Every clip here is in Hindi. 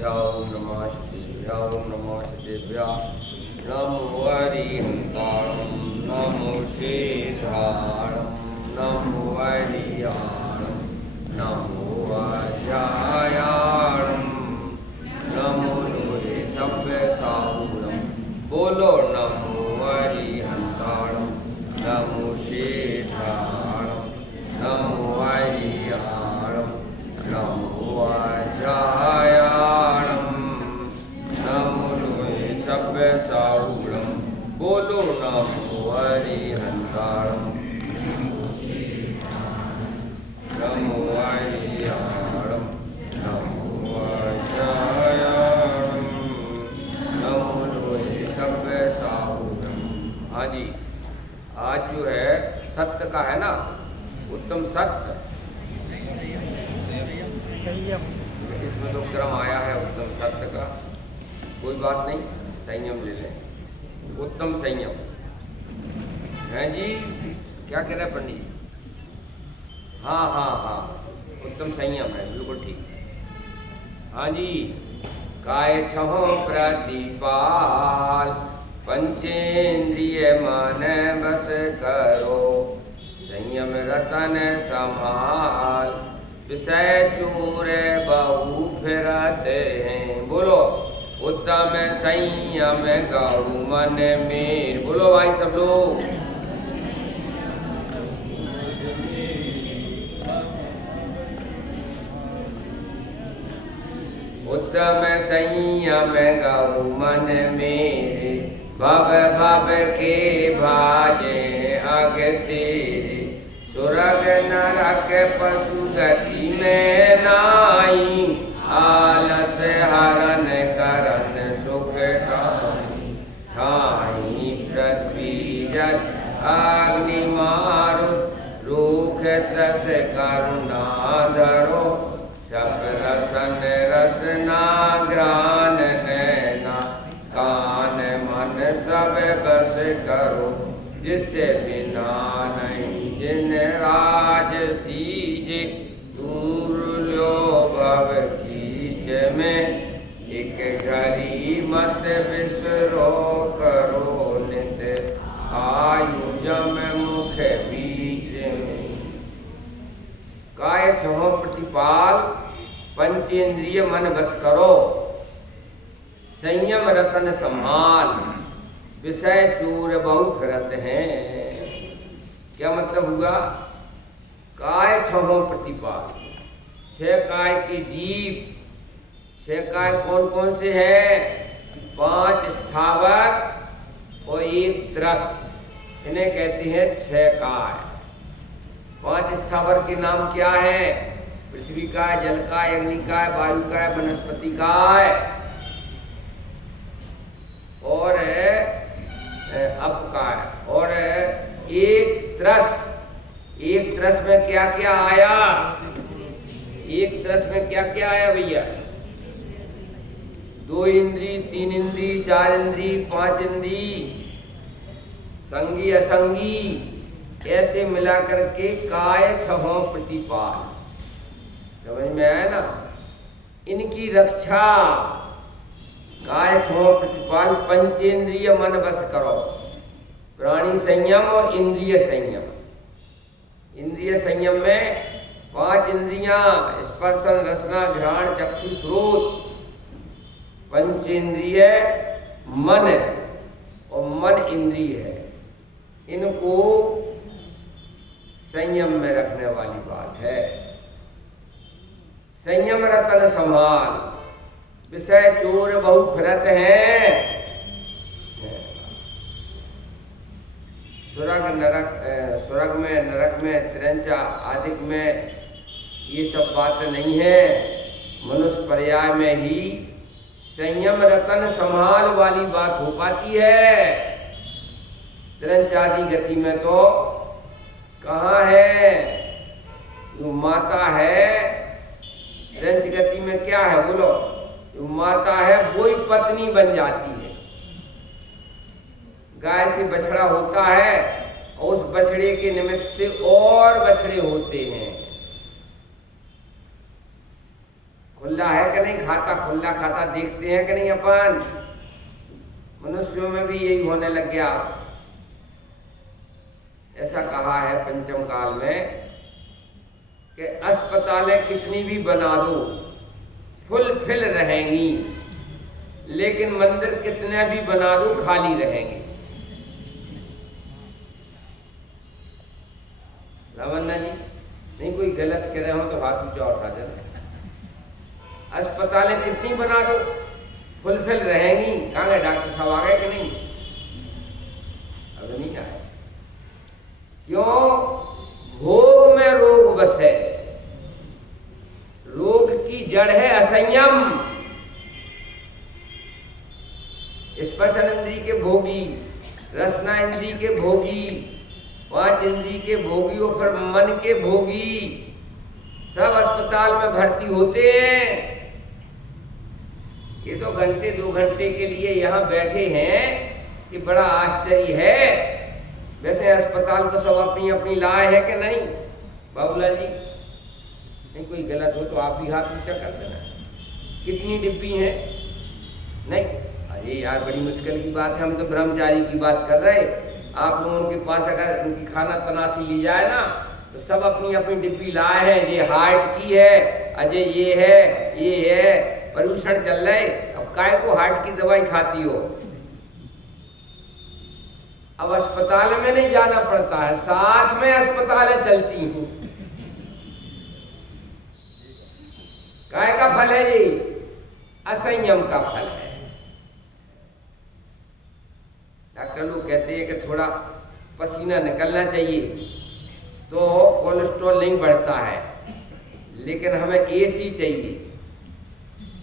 नमः शिवाय नमो हरिहंताणं नमो श्रीधारणं नमो हरियाणं नमो अजायाणं नमो लोहे सभ्य साहूणं बोलो नमो हरिहंताणं नमो श्रीधारणं नमो हरियाणं नमो अजायाणं नमो लोहे सभ्य साहूणं बोलो नमो हरिहंताणं नमो हरियाणं नमो अजायाणं नमो लोहे सभ्य साहूणं। हाँ जी, आज जो है सत्य का है ना, उत्तम सत्य, इसमें तो क्रम आया है उत्तम सत्य का, कोई बात नहीं, संयम ले लें। उत्तम संयम है जी, क्या कह रहे हैं पंडित जी? हाँ हाँ हाँ, उत्तम संयम है, बिल्कुल ठीक। हाँ जी, काय छहो प्रतिपाल पंचेंद्रिय मन बस करो संयम रतन संभाल विषय चूर बहु फिरते हैं। बोलो उत्तम संयम गौ मन में, बोलो भाई सब लोग। उत्तम संयम गौ मन मेरे भव भव के भाजे अगते सुरग नरक पशु गति में नाई आलस हरण करन सुख ठाई पृथ्वी जल अग्नि मारुत रूख त्रस करुणा धरो जप रसन रसना ग्रान नैना कान मन सब बस करो जिससे बिना नहीं जिन राज सीजे दूर लो भव कीच में एक घड़ी मत विसरो करो नित आयु जम मुख बीच में। काय छहो प्रतिपाल पंचेंद्रिय मन बस करो संयम रतन संभाल विषय चूर बहु फिरत हैं। क्या मतलब हुआ? काय छहो प्रतिपाल, 6 काय के जीव, 6 काय कौन कौन से हैं? 5 स्थावर और 1 त्रस, इन्हें कहते हैं 6 काय। 5 स्थावर के नाम क्या है? पृथ्वी का, जल का, अग्नि का, वायु का, वनस्पति का और अप का। और 1 त्रस, 1 त्रस में क्या क्या आया? 1 त्रस में क्या क्या आया भैया? 2 इंद्री, 3 इंद्री, 4 इंद्री, 5 इंद्री, संगी असंगी, ऐसे मिला करके काय छहो प्रतिपाल। समझ में आया ना? इनकी रक्षा काय छहो प्रतिपाल पंचेंद्रिय मन बस करो। प्राणी संयम और इंद्रिय संयम। इंद्रिय संयम में 5 इंद्रियां स्पर्शन रसना घ्राण चक्षु श्रोत, पंचेंद्रिय मन है और मन इंद्रिय है। इनको संयम में रखने वाली बात है। संयम रतन संभाल विषय चोर बहु फिरत हैं। स्वर्ग नरक, स्वर्ग में, नरक में, त्रिंचा आदि में ये सब बात नहीं है। मनुष्य पर्याय में ही संयम रतन संभाल वाली बात हो पाती है। त्रिंचादि गति में तो कहाँ है? जो माता है त्रिंच गति में क्या है बोलो? जो माता है वो ही पत्नी बन जाती है। गाय से बछड़ा होता है और उस बछड़े के निमित्त से और बछड़े होते हैं। खुला है कि नहीं खाता, खुला खाता देखते हैं कि नहीं अपन। मनुष्यों में भी यही होने लग गया। ऐसा कहा है पंचम काल में कि अस्पतालें कितनी भी बना दो फुल रहेंगी, लेकिन मंदिर कितने भी बना दो खाली रहेंगे। रावन्ना जी नहीं कोई गलत कह रहे हो तो हाथ ऊंचा उठा देना। अस्पतालें कितनी बना दो फुल रहेंगी। कहाँ गए डॉक्टर साहब, आ गए कि नहीं? अब नहीं आए। क्यों? भोग में रोग बसे। रोग की जड़ है असंयम। स्पर्शन इंद्री के भोगी, रसना इंद्री के भोगी, पांच इंद्री के भोगी और फिर मन के भोगी सब अस्पताल में भर्ती होते हैं। ये तो घंटे 2 घंटे के लिए यहाँ बैठे हैं कि बड़ा आश्चर्य है। वैसे अस्पताल तो सब अपनी अपनी लाए है कि नहीं बाबूलाल जी? नहीं कोई गलत हो तो आप भी हाथ नीचा कर देना। कितनी डिब्बी हैं? नहीं, अरे यार बड़ी मुश्किल की बात है। हम तो ब्रह्मचारी की बात कर रहे। आप लोगों के पास अगर उनकी खाना तनाशी ली जाए ना तो सब अपनी अपनी डिब्बी लाए हैं। ये हार्ट की है, अजय ये है, प्रदूषण चल रहे। अब काय को हार्ट की दवाई खाती हो? अब अस्पताल में नहीं जाना पड़ता है, साथ में अस्पतालें चलती हूँ। काय का फल है ये? असंयम का फल है। डॉक्टर लोग कहते हैं कि थोड़ा पसीना निकलना चाहिए तो कोलेस्ट्रॉल नहीं बढ़ता है, लेकिन हमें एसी चाहिए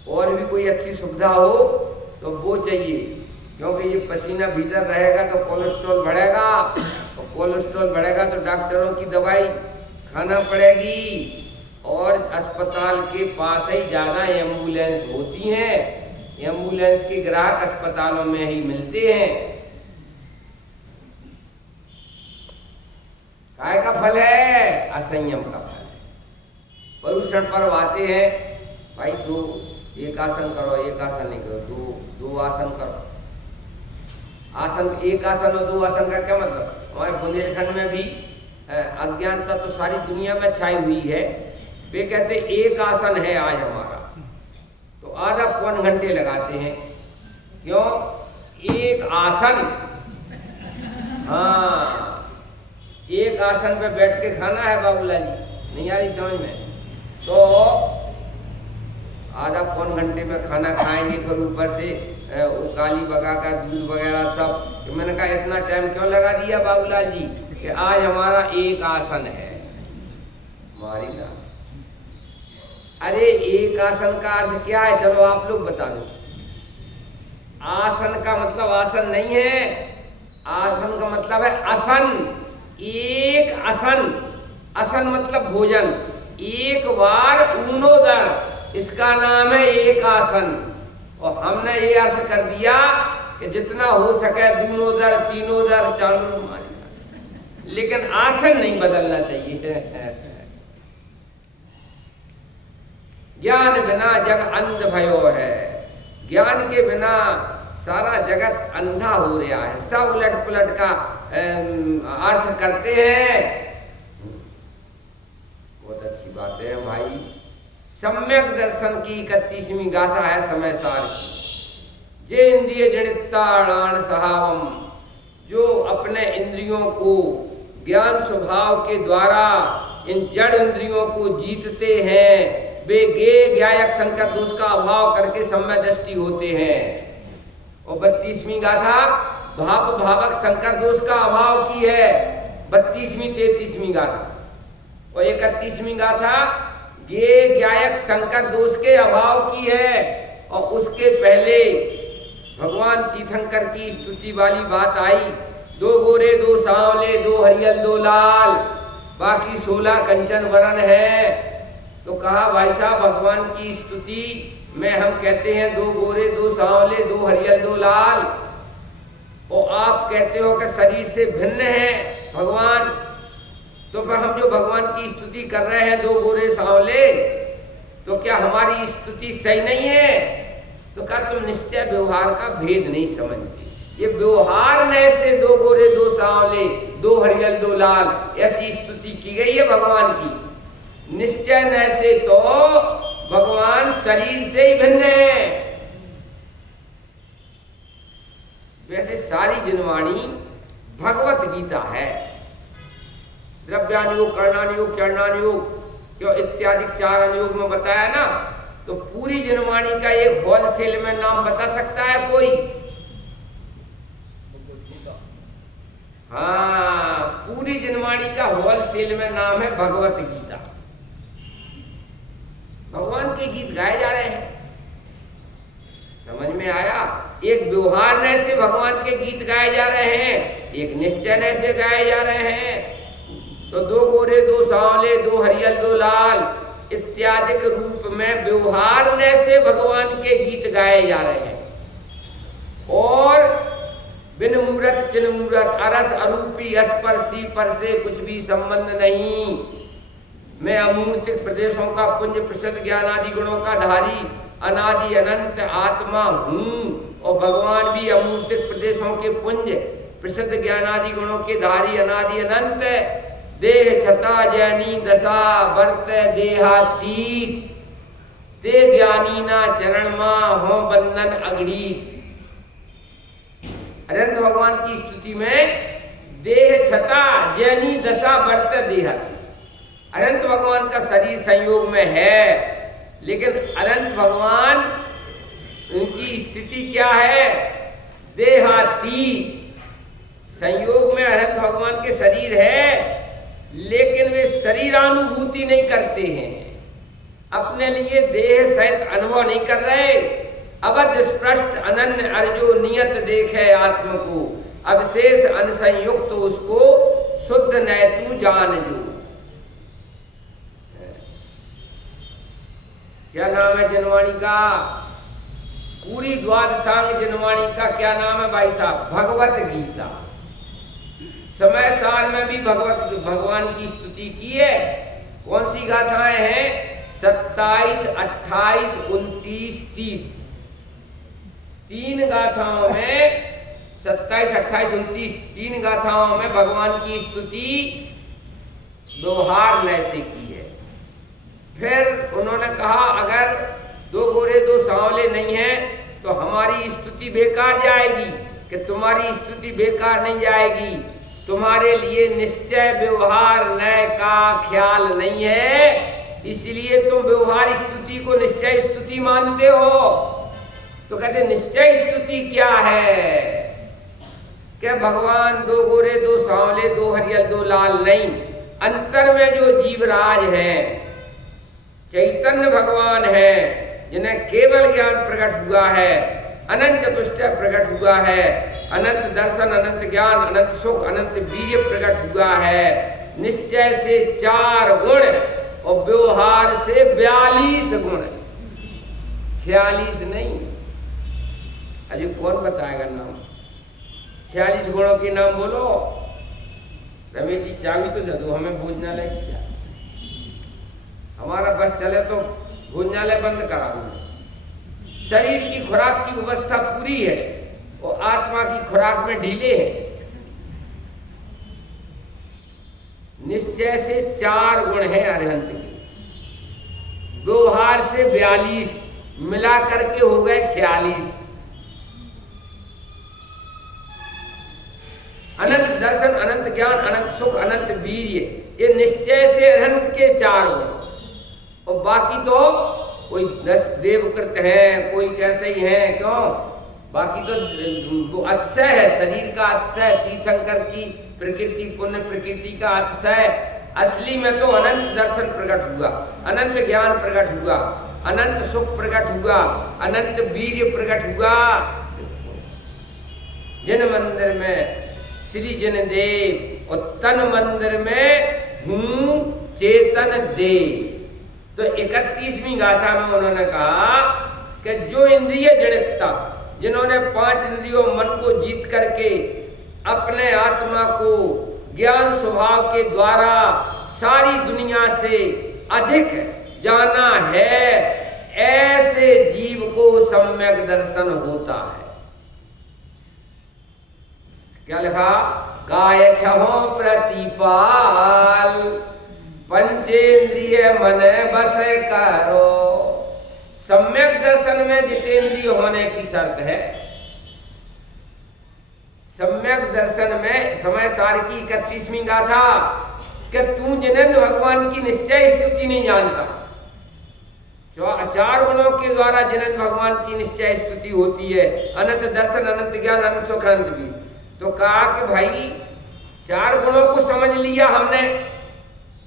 और भी कोई अच्छी सुविधा हो तो वो चाहिए, क्योंकि ये पसीना भीतर रहेगा तो कोलेस्ट्रॉल बढ़ेगा, और कोलेस्ट्रॉल बढ़ेगा तो डॉक्टरों की दवाई खाना पड़ेगी। और अस्पताल के पास ही ज़्यादा एम्बुलेंस होती हैं। एम्बुलेंस के ग्राहक अस्पतालों में ही मिलते हैं। काय का फल है? असंयम का फल है। प्रदूषण पर्व आते हैं, भाई दो एक आसन करो, एक आसन नहीं करो, दो आसन करो। आसन, एक आसन और 2 आसन का क्या मतलब? हमारे बुंदेलखंड में भी अज्ञानता तो सारी दुनिया में छाई हुई है। वे कहते एक आसन है आज हमारा, तो आधा पौन घंटे लगाते हैं। क्यों? एक आसन। हाँ, एक आसन पे बैठ के खाना है बाबूलाल जी, नहीं आ रही समझ में? तो आधा पौन घंटे में खाना खाएंगे, फिर ऊपर से काली बगा का दूध वगैरह सब। तो मैंने कहा इतना टाइम क्यों लगा दिया बाबूलाल जी कि आज हमारा एक आसन है। मारी ना, अरे एक आसन का अर्थ क्या है? चलो आप लोग बता दो। आसन का मतलब आसन नहीं है, आसन का मतलब है असन। एक असन, असन मतलब भोजन, एक बार ऊनोदर, इसका नाम है एक आसन। और हमने ये अर्थ कर दिया कि जितना हो सके दूनोदर, तीनोदर, चारों, लेकिन आसन नहीं बदलना चाहिए। ज्ञान बिना जग अंध भयो है। ज्ञान के बिना सारा जगत अंधा हो रहा है। सब उलट पुलट का अर्थ करते हैं। बहुत अच्छी बात है भाई। सम्यक दर्शन की 31वीं गाथा है समय सार की। जे इंद्रिय जनिताण सहावम, जो अपने इंद्रियों को ज्ञान स्वभाव के द्वारा इन जड़ इंद्रियों को जीतते हैं, वे गे ज्ञायक संकर दोष का अभाव करके सम्य दृष्टि होते हैं। और 32वीं गाथा भाप भावक संकर दोष का अभाव की है। 32वीं 33वीं गाथा। और 31वीं गाथा गे ज्ञायक संकर दोष के अभाव की है। और उसके पहले भगवान तीर्थंकर की स्तुति वाली बात आई, 2 गोरे 2 सांवले 2 हरियल 2 लाल, बाकी 16 कंचन वरण है। तो कहा भाई साहब भगवान की स्तुति में हम कहते हैं 2 गोरे 2 सांवले 2 हरियल 2 लाल, और आप कहते हो कि शरीर से भिन्न है भगवान। तो फिर हम जो भगवान की स्तुति कर रहे हैं 2 गोरे सांवले, तो क्या हमारी स्तुति सही नहीं है? तो कहा तुम निश्चय व्यवहार का भेद नहीं समझते। ये व्यवहार न से दो गोरे दो सांवले, दो हरियल दो लाल, ऐसी स्तुति की गई है भगवान की। निश्चय न से तो भगवान शरीर से ही भिन्न है। वैसे सारी जिनवाणी भगवत गीता है। द्रव्यान योग, कर्णान योग, चरणान योग, जो इत्यादि 4 अनुयोग में बताया ना, तो पूरी जिनवाणी का एक होलसेल में नाम बता सकता है कोई? हाँ, पूरी जिनवाणी का होलसेल में नाम है भगवत गीता। भगवान के गीत गाए जा रहे हैं। समझ में आया? एक व्यवहार नय से भगवान के गीत गाए जा रहे हैं, एक निश्चय नय से गाए जा रहे हैं। तो दो गोरे दो सांवले, दो हरियल दो लाल इत्यादि रूप में व्यवहार नय से भगवान के गीत गाए जा रहे हैं। और बिन मूरत चिन मूरत, अरस अरूपी अस्पर्शी पर से कुछ भी संबंध नहीं। मैं अमूर्तिक प्रदेशों का पुंज, प्रसिद्ध ज्ञान आदि गुणों का धारी अनादि अनंत आत्मा हूँ। और भगवान भी अमूर्तिक प्रदेशों के पुंज, प्रसिद्ध ज्ञान आदि गुणों के धारी अनादि अनंत, देह छता जैनी दशा वर्त देहातीत, ते ज्ञानी ना चरण मां हो बंधन अगणित। अनंत भगवान की स्तुति में देह छता जैनी दशा वर्त देहातीत, अनंत भगवान का शरीर संयोग में है, लेकिन अनंत भगवान उनकी स्थिति क्या है? देहातीत। संयोग में अनंत भगवान के शरीर है, लेकिन वे शरीरानुभूति नहीं करते हैं, अपने लिए देह सहित अनुभव नहीं कर रहे। अवध स्पष्ट अनन्य अर्जो नियत देखे आत्म को, अवशेष अनसंयुक्त उसको शुद्ध नैतु जान जो। क्या नाम है जिनवाणी का? पूरी द्वादशांग जिनवाणी का क्या नाम है भाई साहब? भगवत गीता। समय साल में भी भगवान की स्तुति की है। कौन सी गाथाएं हैं? 27, 28, 29, 30। 3 गाथाओं में 27, 28, 29 3 गाथाओं में भगवान की स्तुति व्यवहार नय से की है। फिर उन्होंने कहा अगर दो गोरे दो सांवले नहीं है तो हमारी स्तुति बेकार जाएगी। कि तुम्हारी स्तुति बेकार नहीं जाएगी, तुम्हारे लिए निश्चय व्यवहार नय का ख्याल नहीं है, इसलिए तुम व्यवहार स्तुति को निश्चय स्तुति मानते हो। तो कहते निश्चय स्तुति क्या है? क्या भगवान दो गोरे दो सांवले, दो हरियल दो लाल नहीं, अंतर में जो जीवराज है, चैतन्य भगवान है, जिन्हें केवल ज्ञान प्रकट हुआ है, अनंत चतुष्टय प्रकट हुआ है, अनंत दर्शन, अनंत ज्ञान, अनंत सुख, अनंत वीर्य प्रकट हुआ है। निश्चय से 4 गुण और व्यवहार से 42 गुण, 46 नहीं। अजी कौन बताएगा नाम? 46 गुणों के नाम बोलो। रमेश जी चाबी तो दे दो हमें भोजनालय की। हमारा बस चले तो भोजनालय बंद करा दो। शरीर की खुराक की व्यवस्था पूरी है और आत्मा की खुराक में ढीले है। निश्चय से 4 गुण है अरिहंत के, व्यवहार से 42, मिला करके हो गए 46। अनंत दर्शन, अनंत ज्ञान, अनंत सुख, अनंत वीर्य, ये निश्चय से अरिहंत के 4 गुण। और बाकी तो कोई 10 देवकृत है, कोई कैसे ही है, क्यों? बाकी तो अतिशय है, शरीर का अतिशय, तीर्थंकर की प्रकृति, पुण्य प्रकृति का अतिशय। असली में तो अनंत दर्शन प्रकट हुआ, अनंत ज्ञान प्रकट हुआ, अनंत सुख प्रकट हुआ, अनंत वीर्य प्रकट हुआ। जिन मंदिर में श्री जिन देव और तन मंदिर में हूँ चेतन देव। तो 31वीं गाथा में उन्होंने कहा कि जो इंद्रिय जड़ितता, जिन्होंने 5 इंद्रियों मन को जीत करके अपने आत्मा को ज्ञान स्वभाव के द्वारा सारी दुनिया से अधिक जाना है, ऐसे जीव को सम्यक दर्शन होता है। क्या लिखा? काय छहो प्रतिपाल, पंचेंद्रिय मन बस करो। सम्यक दर्शन में जितेंद्रिय होने की शर्त है। सम्यक दर्शन में समय सार की 31वीं गाथा कि तू जिनेंद्र भगवान की निश्चय स्तुति नहीं जानता। चार गुणों के द्वारा जिनेंद्र भगवान की निश्चय स्तुति होती है, अनंत दर्शन, अनंत ज्ञान, अनंत सुख, अनंत भी। तो कहा कि भाई चार गुणों को समझ लिया हमने,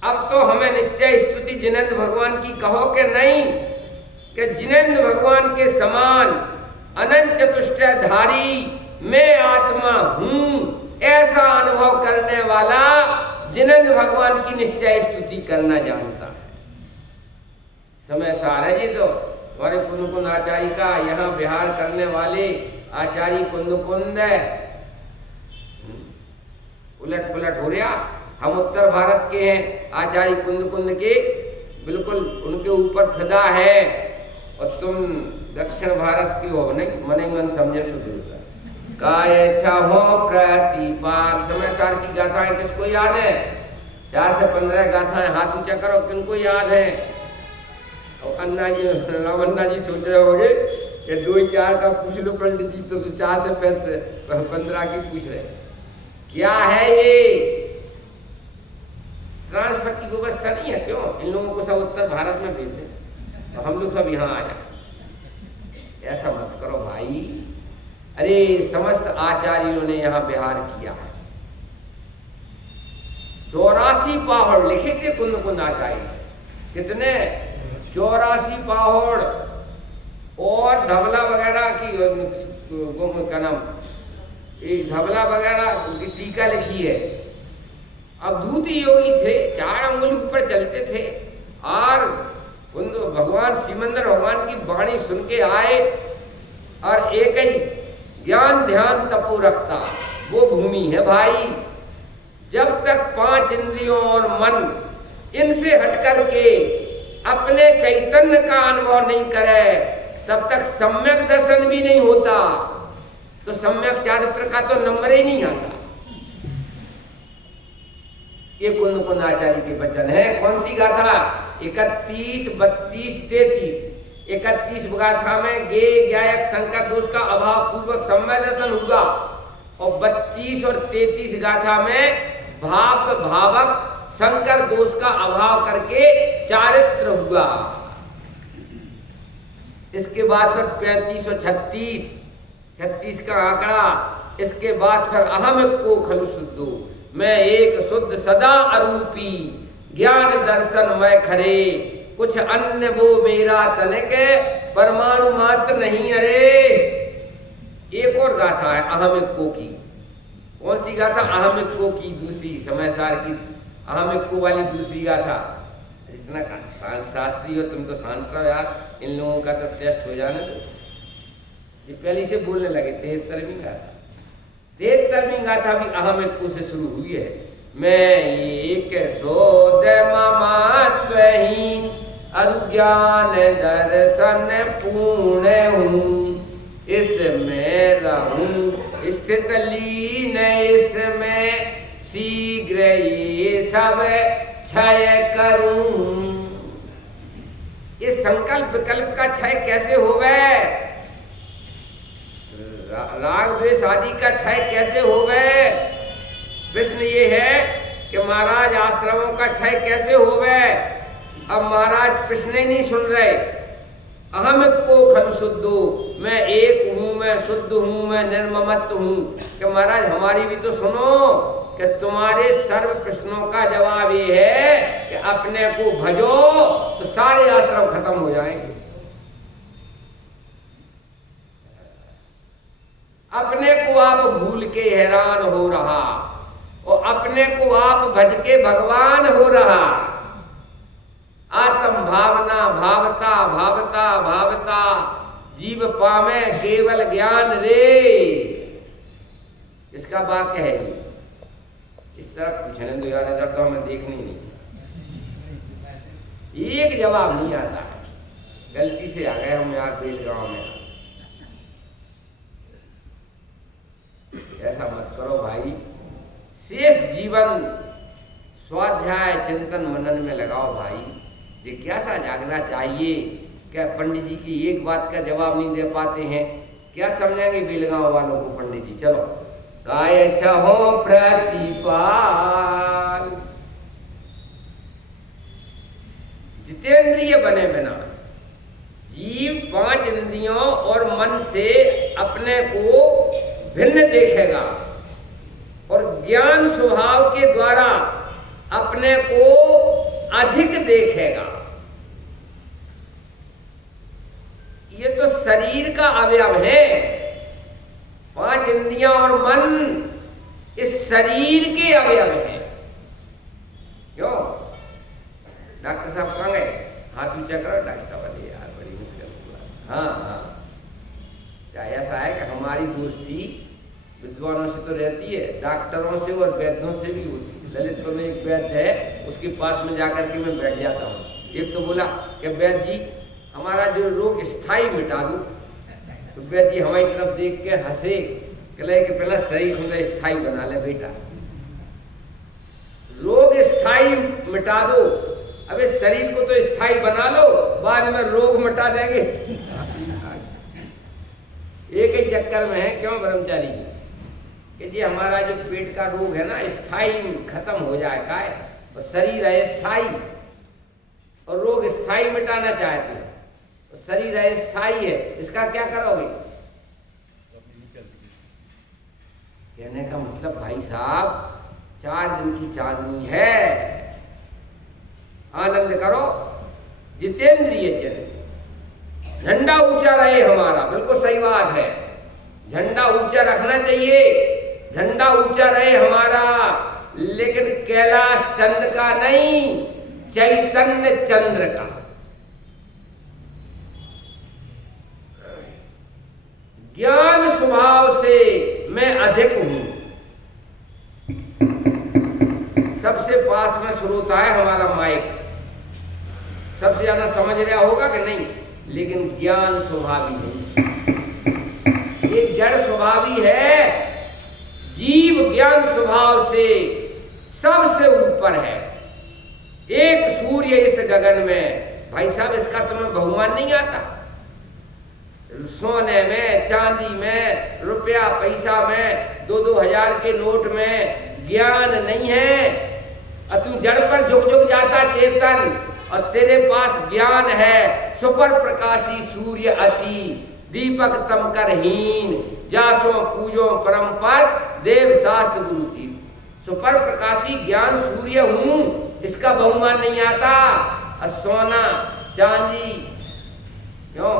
अब तो हमें निश्चय स्तुति जिनेंद्र भगवान की कहो कि नहीं, कि जिनेंद्र भगवान के समान अनंत चतुष्टयधारी मैं आत्मा हूं, ऐसा अनुभव करने वाला जिनेंद्र भगवान की निश्चय स्तुति करना जानता है। समय सार है जी। तो हमारे कुंद कुंद आचार्य का यहाँ विहार करने वाले आचार्य कुंद कुंद उलट पुलट हो रहा। हम उत्तर भारत के हैं, आचार्य कुंद कुंद के बिल्कुल उनके ऊपर फिदा है, और तुम दक्षिण भारत की हो नहीं, मन ही मन समझे तो काय छहो प्रतिपाल। समय सार की गाथाएं किसको याद है? 4 से 15 गाथाएं, हाथ ऊंचा करो, किनको याद है? और अन्ना जी, राम अन्ना जी सोच रहे होंगे कि 2-4 का पूछ लो पंडित जी, तो 4 से 15 की पूछ रहे। क्या है ये? ट्रांसफर की व्यवस्था नहीं है क्यों? इन लोगों को सब उत्तर भारत में भेज दें, तो हम लोग सब यहाँ आ जाए। ऐसा मत करो भाई। अरे समस्त आचार्यों ने यहाँ विहार किया है। 84 पाहोड़ लिखे थे कुंद कुंद आचार्य। कितने? 84 पाहोड़। और धवला वगैरह की क्या नाम, धवला वगैरह की टीका लिखी है। अवधूति योगी थे, 4 अंगुल ऊपर चलते थे, और कुंद भगवान सिमंदर भगवान की वाणी सुन के आए, और एक ही ज्ञान ध्यान तपो रखता वो भूमि है भाई। जब तक 5 इंद्रियों और मन इनसे हट करके अपने चैतन्य का अनुभव नहीं करे, तब तक सम्यक दर्शन भी नहीं होता। तो सम्यक चारित्र का तो नंबर ही नहीं आता। ये कुंद कुंद आचार्य के वचन है। कौन सी गाथा? 31, 32, 33। 31 गाथा में गे ज्ञायक संकर दोष का अभाव पूर्वक सम्य दर्शन हुआ, और 32 और 33 गाथा में भाव भावक संकर दोष का अभाव करके चारित्र हुआ। इसके बाद फिर 35 और 36 का आंकड़ा। इसके बाद फिर अहम को खलु शुद्धो, मैं एक शुद्ध सदा अरूपी, ज्ञान दर्शन मैं खरे, कुछ अन्य वो मेरा तनिक परमाणु मात्र नहीं। अरे एक और गाथा है अहमिक को की। कौन सी गाथा? अहमिक को की दूसरी, समय सार की अहमिक को वाली दूसरी गाथा। इतना शास्त्री हो तुम तो शांत रहो यार, इन लोगों का तो टेस्ट हो जाने दो। ये पहले से बोलने लगे। 73वीं गाथा, 73वीं गाथा भी अहमिक को से शुरू हुई है। मैं एक शोध ममात्वहीन अज्ञान दर्शन पूर्ण हूँ, इसमें रहूं स्थित लीन, इसमें शीघ्र ये सब क्षय करूं। इस संकल्प विकल्प का क्षय कैसे होवे? राग द्वेष आदि का क्षय कैसे होवे? प्रश्न ये है कि महाराज आश्रमों का क्षय कैसे होवे? अब महाराज प्रश्न ही नहीं सुन रहे। अहम को खल शुद्धो, मैं एक हूँ, मैं शुद्ध हूँ, मैं निर्ममत्व हूँ। कि महाराज हमारी भी तो सुनो, कि तुम्हारे सर्व प्रश्नों का जवाब ये है कि अपने को भजो तो सारे आश्रम खत्म हो जाएंगे। अपने को आप भूल के हैरान हो रहा, और अपने को आप भज के भगवान हो रहा। आत्म भावना भावता भावता भावता जीव पावे केवल ज्ञान रे। इसका वाक्य है ये। इस तरफ पूछने दो यार, इधर तो हमें देखनी नहीं। एक जवाब नहीं आता है। गलती से आ गए हम यार बेलगांव में। ऐसा मत करो भाई, शेष जीवन स्वाध्याय चिंतन मनन में लगाओ भाई। जिज्ञासा जागना चाहिए। क्या पंडित जी की एक बात का जवाब नहीं दे पाते हैं? क्या समझाएंगे बेलगांव वालों को पंडित जी? चलो, काय छहो प्रतिपाल, जितेंद्रिय बने बिना जीव 5 इंद्रियों और मन से अपने को भिन्न देखेगा और ज्ञान स्वभाव के द्वारा अपने को अधिक देखेगा। ये तो शरीर का अवयव है। 5 इंद्रियां और मन इस शरीर के अवयव हैं। क्यों? डॉक्टर साहब कहाँ गए? हाथ ऊंचा करो। डॉक्टर साहब अरे यार बड़ी मुश्किल हुआ। हाँ, क्या ऐसा है कि हमारी दोस्ती विद्वानों से तो रहती है, डॉक्टरों से और वैद्यों से भी होती है। ललितपुर में एक वैद्य है, उसके पास में जाकर के मैं बैठ जाता हूँ। एक तो बोला कि वैद्य जी हमारा जो रोग स्थायी मिटा दो। तो वैद्य जी हमारी तरफ देख के हंसे, कहले कि पहला शरीर खुदा स्थायी बना ले बेटा, रोग स्थायी मिटा दो। अबे शरीर को तो स्थायी बना लो, बाद में रोग मिटा देंगे। एक ही चक्कर में है। क्यों ब्रह्मचारी जी? कि जी हमारा जो पेट का रोग है ना स्थायी खत्म हो जाए का है, और शरीर है स्थायी, और रोग स्थायी मिटाना चाहते हैं, और शरीर है स्थायी है, इसका क्या करोगे? कहने का मतलब भाई साहब 4 दिन की चांदनी है, आनंद करो। जितेंद्रिय जन, झंडा ऊंचा रहे हमारा, बिल्कुल सही बात है। झंडा ऊंचा रखना चाहिए, झंडा ऊंचा रहे हमारा, लेकिन कैलाश चंद्र का नहीं, चैतन्य चंद्र का। ज्ञान स्वभाव से मैं अधिक हूं। सबसे पास में श्रोता है हमारा माइक, सबसे ज्यादा समझ रहा होगा कि नहीं, लेकिन ज्ञान स्वभावी नहीं, एक जड़ स्वभावी है। जीव ज्ञान स्वभाव से सबसे ऊपर है। एक सूर्य इस गगन में, भाई साहब इसका तुम्हें बहुमान नहीं आता? सोने में, चांदी में, रुपया पैसा में, 2-2 हजार के नोट में ज्ञान नहीं है, और तू जड़ पर झुक झुक जाता चेतन, और तेरे पास ज्ञान है। सुपर प्रकाशी सूर्य अति, दीपक तम करहीन, जासो पूजो परम पद, देव शास्त्र गुरु की। सुपर प्रकाशी ज्ञान सूर्य हूं, इसका बहुमान नहीं आता। और सोना चांदी, क्यों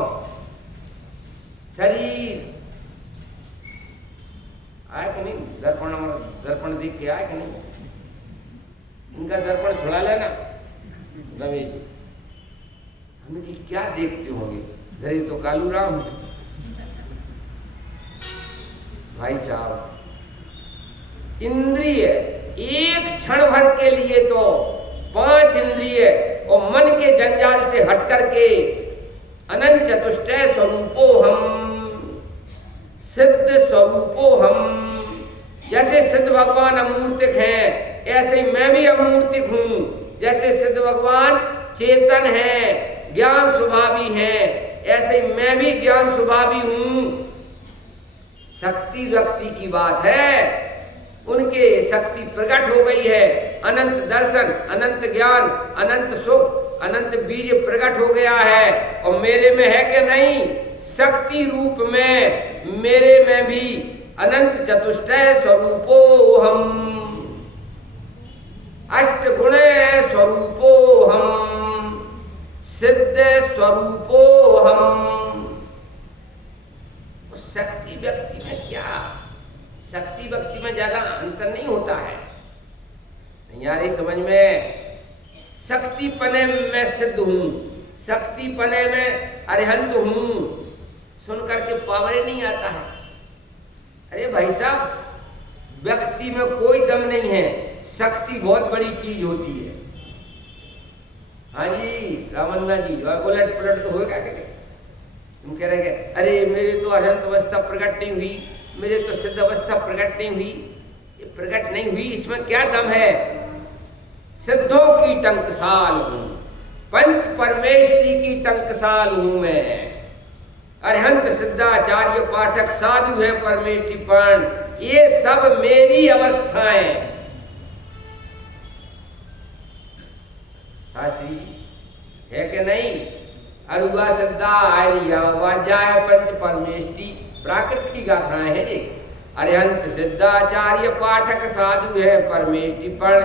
शरीर आया कि नहीं? दर्पण देख के आया कि नहीं? इनका दर्पण छुड़ा लेना रमेश। हमें कि क्या देखते होंगे? धरे तो कालू राम है। भाई साहब इंद्रिय एक क्षण भर के लिए तो 5 इंद्रिय और मन के जंजाल से हट करके अनंत चतुष्टय स्वरूपो हम, सिद्ध स्वरूपो हम। जैसे सिद्ध भगवान अमूर्तिक हैं, ऐसे मैं भी अमूर्तिक हूं। जैसे सिद्ध भगवान चेतन है, ज्ञान स्वभावी हैं, ऐसे मैं भी ज्ञान स्वभावी हूं। शक्ति व्यक्ति की बात है, उनके शक्ति प्रकट हो गई है। अनंत दर्शन, अनंत ज्ञान, अनंत सुख, अनंत वीर्य प्रकट हो गया है। और मेरे में है कि नहीं? शक्ति रूप में मेरे में भी अनंत चतुष्टय स्वरूपो हम, अष्ट गुण स्वरूपो हम, सिद्ध स्वरूपो हम। शक्ति व्यक्ति में क्या? शक्ति व्यक्ति में ज्यादा अंतर नहीं होता है। नहीं आ रही समझ में? शक्ति पने में सिद्ध हूं, शक्ति पने में अरिहंत हूं, सुन करके पावर नहीं आता है। अरे भाई साहब व्यक्ति में कोई दम नहीं है, शक्ति बहुत बड़ी चीज होती है। हाँ जी रामन्ना जी, उलट पलट तो होगा क्या? तुम कह रहे अरे मेरे तो अनंत अवस्था प्रकट नहीं हुई, मेरे तो सिद्ध अवस्था प्रकट नहीं हुई। ये प्रकट नहीं हुई, इसमें क्या दम है? सिद्धों की टंकसाल हूं, पंच परमेष्टि की टंकसाल हूं मैं। अरहंत सिद्धाचार्य पाठक साधु है परमेष्टिपण, ये सब मेरी अवस्थाएं। शास्त्री है कि नहीं? अरुआ सिद्धा आर्या वाजाय पंच परमेष्टि, प्राकृत की गाथाएं हैं जी। अरहंत सिद्धाचार्य पाठक साधु है परमेष्टिपण,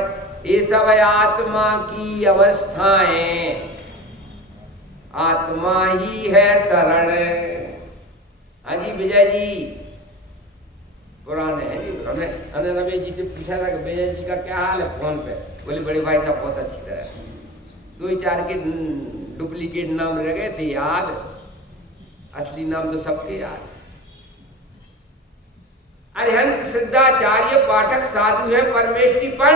ये सब आत्मा की अवस्थाएं। आत्मा ही है शरण। हाँ जी विजय जी, पुराने हैं जी। हमने रमेश जी से पूछा था कि विजय जी का क्या हाल है फोन पे। बोले बड़े भाई साहब बहुत अच्छी तरह, 2-4 के डुप्लीकेट नाम रह गए थे याद, असली नाम तो सबके याद। अरहंत सिद्धाचार्य पाठक साधु है परमेष्टिपण,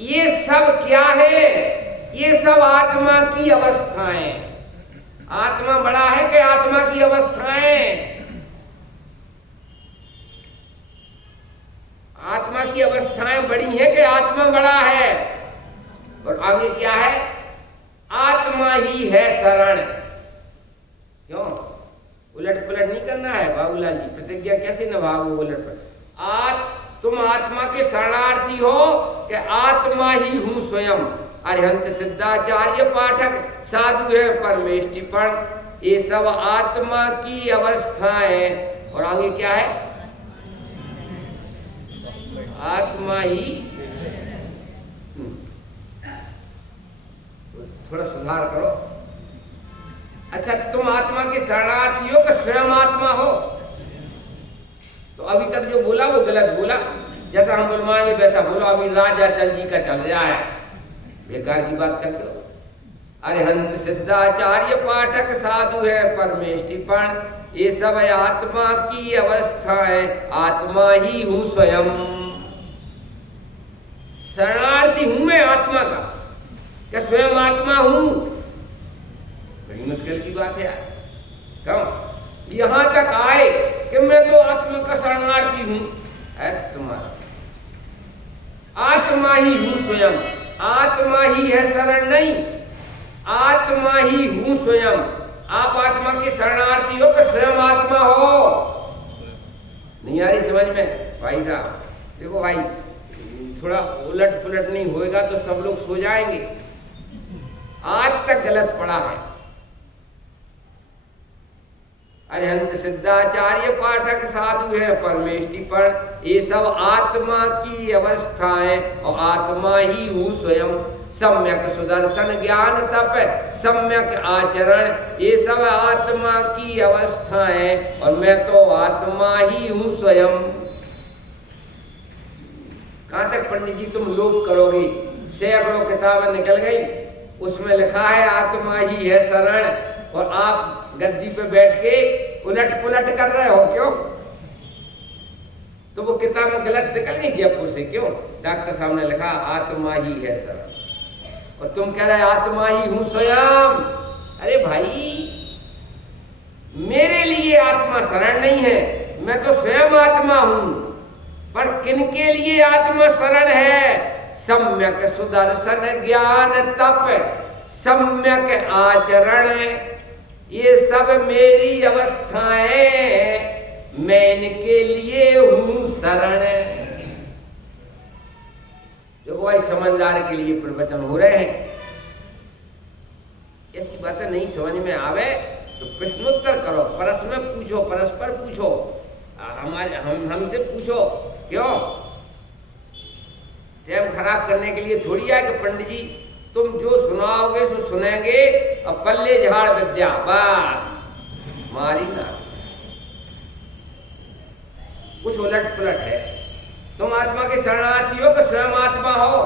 ये सब क्या है? ये सब आत्मा की अवस्थाएं। आत्मा बड़ा है कि आत्मा की अवस्थाएं? आत्मा की अवस्थाएं बड़ी है कि आत्मा बड़ा है? और आगे क्या है? आत्मा ही है शरण। क्यों उलट पलट नहीं करना है बाबूलाल जी? प्रतिज्ञा कैसे निभाओगे उलट पलट? तुम आत्मा के शरणार्थी हो कि आत्मा ही हूं स्वयं। अरहंत सिद्धाचार्य पाठक साधु है परमेष्टिपण, ये सब आत्मा की अवस्थाएं। और आगे क्या है? आत्मा ही। थोड़ा सुधार करो। अच्छा तुम आत्मा के शरणार्थी हो कि स्वयं आत्मा हो? तो अभी तक जो बोला वो गलत बोला, जैसा हम बुलवाएंगे वैसा बोलो। अभी राजा चल जी का चल रहा है, बेकार की बात करते हो। अरहंत सिद्धाचार्य पाठक साधु है परमेष्टिपण, ये सब आत्मा की अवस्था है। आत्मा ही हूं स्वयं। शरणार्थी हूं मैं आत्मा का, क्या स्वयं आत्मा हूं? बड़ी मुश्किल की बात है यार। क्यों यहां तक आए कि मैं तो आत्मा का शरणार्थी हूं? तुम्हारा आत्मा ही हूं स्वयं। आत्मा ही है शरण नहीं, आत्मा ही हूं स्वयं। आप आत्मा के शरणार्थी हो कि स्वयं आत्मा हो? नहीं आ रही समझ में भाई साहब? देखो भाई थोड़ा उलट पुलट नहीं होएगा तो सब लोग सो जाएंगे। आज तक गलत पड़ा है। अरहंत सिद्धाचार्य पाठक साधु है परमेष्टिपण, ये सब आत्मा की अवस्थाएं और आत्मा ही हूं स्वयं। सम्यक सुदर्शन ज्ञान तप सम्यक आचरण, ये सब आत्मा की अवस्थाएं और मैं तो आत्मा ही हूं स्वयं। कहां तक पंडित जी तुम लोग करोगे? सैकड़ों किताबें निकल गई, उसमें लिखा है आत्मा ही है शरण, और आप गद्दी पे बैठ के उलट पुलट कर रहे हो। क्यों? तो वो किताब में गलत निकल गई जयपुर से। क्यों? डॉक्टर साहब ने लिखा आत्मा ही है शरण, और तुम कह रहे आत्मा ही हूं स्वयं। अरे भाई मेरे लिए आत्मा शरण नहीं है, मैं तो स्वयं आत्मा हूं। पर किनके लिए आत्मा शरण है? सम्यक सुदर्शन ज्ञान तप सम्यक आचरण, ये सब मेरी अवस्थाएं, मैं इनके लिए हूं शरण। देखो भाई समझदार के लिए प्रवचन हो रहे हैं। ऐसी बातें नहीं समझ में आवे तो प्रश्नोत्तर करो, परस्पर पूछो, परस्पर पूछो, हमसे पूछो। क्यों? टाइम खराब करने के लिए थोड़ी है कि पंडित जी तुम जो सुनाओगे सो सुनेंगे और पल्ले झाड़ विद्या, बस मारी ना। कुछ उलट पुलट है। तुम आत्मा के शरणार्थी हो कि स्वयं आत्मा हो?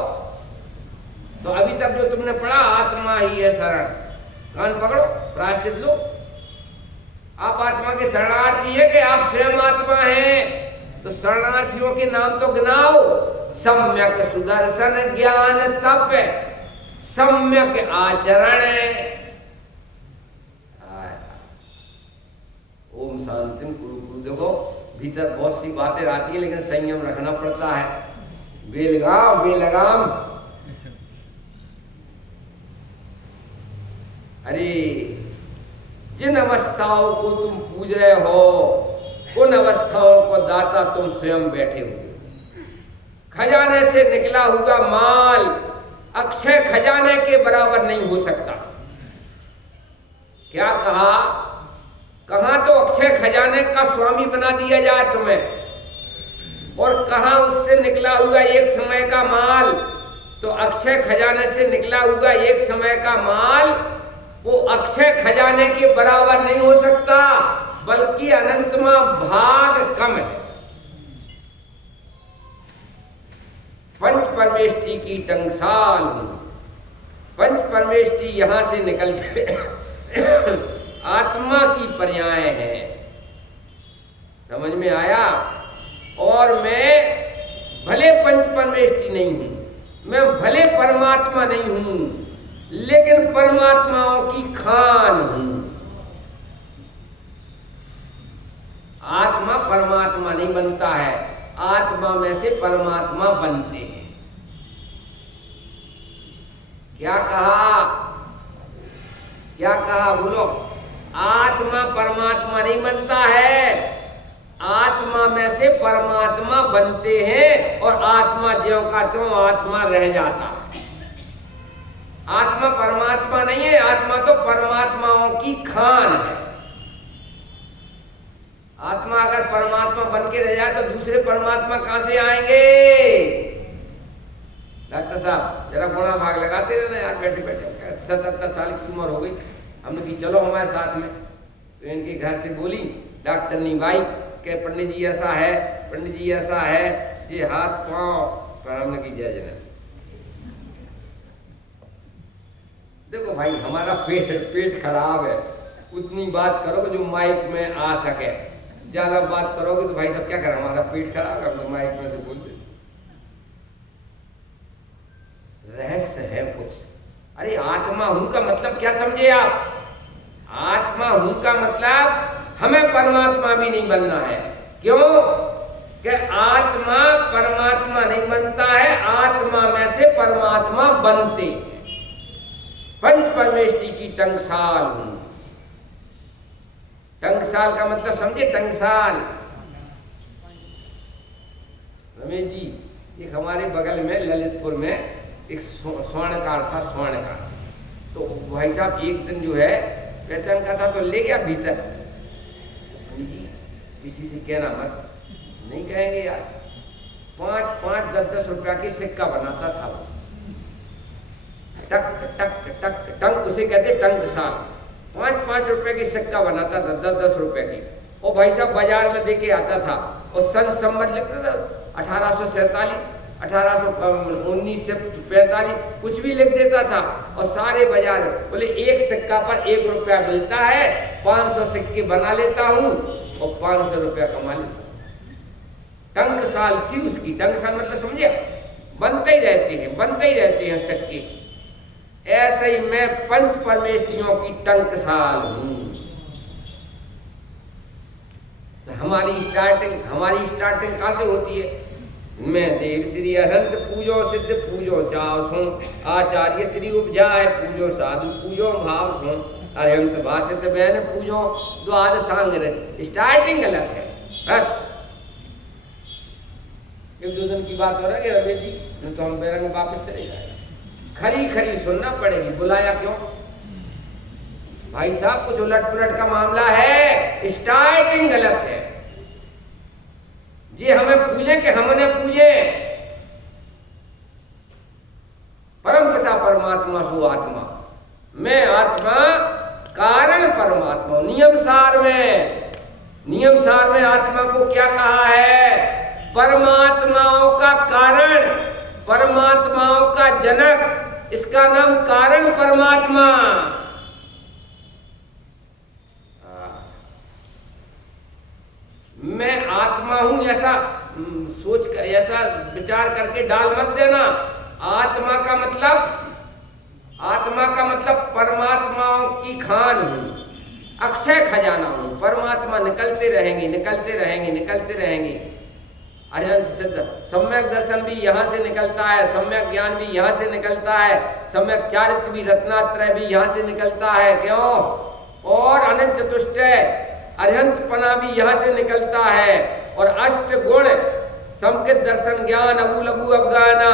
तो अभी तक जो तुमने पढ़ा आत्मा ही है शरण, कान पकड़ो, प्रायश्चित लो। आप आत्मा के शरणार्थी है कि आप स्वयं आत्मा हैं? तो शरणार्थियों के नाम तो गिनाओ। सम्यक सुदर्शन ज्ञान तप सम्यक आचरण। ओम शांति कुरु। देखो भीतर बहुत सी बातें आती है, लेकिन संयम रखना पड़ता है। बेलगाम बेलगाम, अरे जिन अवस्थाओं को तुम पूज रहे हो उन अवस्थाओं को दाता तुम स्वयं बैठे हो। खजाने से निकला हुआ माल अक्षय खजाने के बराबर नहीं हो सकता। क्या कहा? कहां तो अक्षय खजाने का स्वामी बना दिया जाए तुम्हें, और कहां उससे निकला हुआ एक समय का माल, तो अक्षय खजाने से निकला हुआ एक समय का माल वो अक्षय खजाने के बराबर नहीं हो सकता, बल्कि अनंतमा भाग कम है। पंच परमेष्टि की टंकसाल हूं। पंच परमेष्टि यहां से निकलते आत्मा की पर्याय है। समझ में आया? और मैं भले पंच परमेष्टि नहीं हूं, मैं भले परमात्मा नहीं हूं, लेकिन परमात्माओं की खान हूं। आत्मा परमात्मा नहीं बनता है, आत्मा में से परमात्मा बनते हैं। क्या कहा? क्या कहा? बोलो। आत्मा परमात्मा नहीं बनता है, आत्मा में से परमात्मा बनते हैं, और आत्मा ज्यों का त्यों आत्मा रह जाता है। आत्मा परमात्मा नहीं है, आत्मा तो परमात्माओं की खान है। आत्मा अगर परमात्मा बन के रह जाए तो दूसरे परमात्मा कहां से आएंगे? डॉक्टर साहब जरा गुणा भाग लगाते रहना यार, बैठे बैठे 77 साल की उम्र हो गई। हमने कि चलो हमारे साथ में, तो इनके घर से बोली डॉक्टरनी भाई के पंडित जी ऐसा है, पंडित जी ऐसा है, ये हाथ पांव पर। हमने की जय जन। देखो भाई हमारा पेट खराब है, उतनी बात करोगे जो माइक में आ सके। ज्यादा बात करोगे तो भाई सब क्या करें, हमारा पेट खराब है, हम तो माइक में से बोलते। रहस्य है कुछ। अरे आत्मा हूं का मतलब क्या समझे आप? आत्मा हूं का मतलब हमें परमात्मा भी नहीं बनना है। क्यों? कि आत्मा परमात्मा नहीं बनता है, आत्मा में से परमात्मा बनते हैं। पंच परमेष्टि की टंकसाल हूं। टंकसाल का मतलब समझे? टंकसाल रमेश जी, एक हमारे बगल में ललितपुर में एक स्वर्णकार था, स्वर्णकार। तो भाई साहब एक दिन जो है पहचान का था, तो ले गया भीतर। किसी से कहना मत, नहीं कहेंगे यार। 5-5, 10-10 रुपया की सिक्का बनाता था वो। टक टक टक टंक, उसे कहते टंकसाल। 5-5 रुपए की सिक्का बनाता था, 10-10 रुपए की। और भाई साहब बाजार में देके आता था, और सन संवत लिखता था 1847, 1819 से 45, कुछ भी लिख देता था। और सारे बाजार बोले एक सिक्का पर 1 रुपया मिलता है, 500 सिक्के बना लेता हूं और 500 रुपया कमा लेता। टंकसाल थी उसकी। टंकसाल मतलब समझे? बनते ही रहते हैं, बनते ही रहते हैं सिक्के। ऐसे ही मैं पंच परमेष्टियों की टंकसाल हूं। हमारी स्टार्टिंग कहां से होती है? मैं देव श्री अनंत पूजो सिद्ध पूजो चाव सो, आचार्य श्री उपजाए पूजो साधु पूजो भाव सो, अरहंत भाषित बहन पूजो द्वाद सांग। स्टार्टिंग गलत है। एक दो दिन की बात हो रहा है कि रमेश जी, तो हम बेरंग वापस चले जाए। खरी खरी सुनना पड़ेगी। बुलाया क्यों? भाई साहब कुछ उलट पुलट का मामला है, स्टार्टिंग गलत है। जी हमें पूजे कि हमने पूजे? परम पिता परमात्मा सु आत्मा, मैं आत्मा कारण परमात्मा। नियम सार में आत्मा को क्या कहा है? परमात्माओं का कारण, परमात्माओं का जनक, इसका नाम कारण परमात्मा। मैं आत्मा हूं ऐसा सोच कर, ऐसा विचार करके डाल मत देना। आत्मा का मतलब की खान हूँ, अक्षय खजाना हूँ। परमात्मा निकलते रहेंगे, निकलते रहेंगे, निकलते रहेंगे। अरिहंत सिद्ध सम्यक दर्शन भी यहाँ से निकलता है, सम्यक ज्ञान भी यहाँ से निकलता है, सम्यक चारित्र भी, रत्नात्रय भी यहाँ से निकलता है। क्यों? और अनंत चतुष्टय अरिहंतपना भी यहाँ से निकलता है। और अष्ट गुण समकित दर्शन ज्ञान अगु लघु अवगाना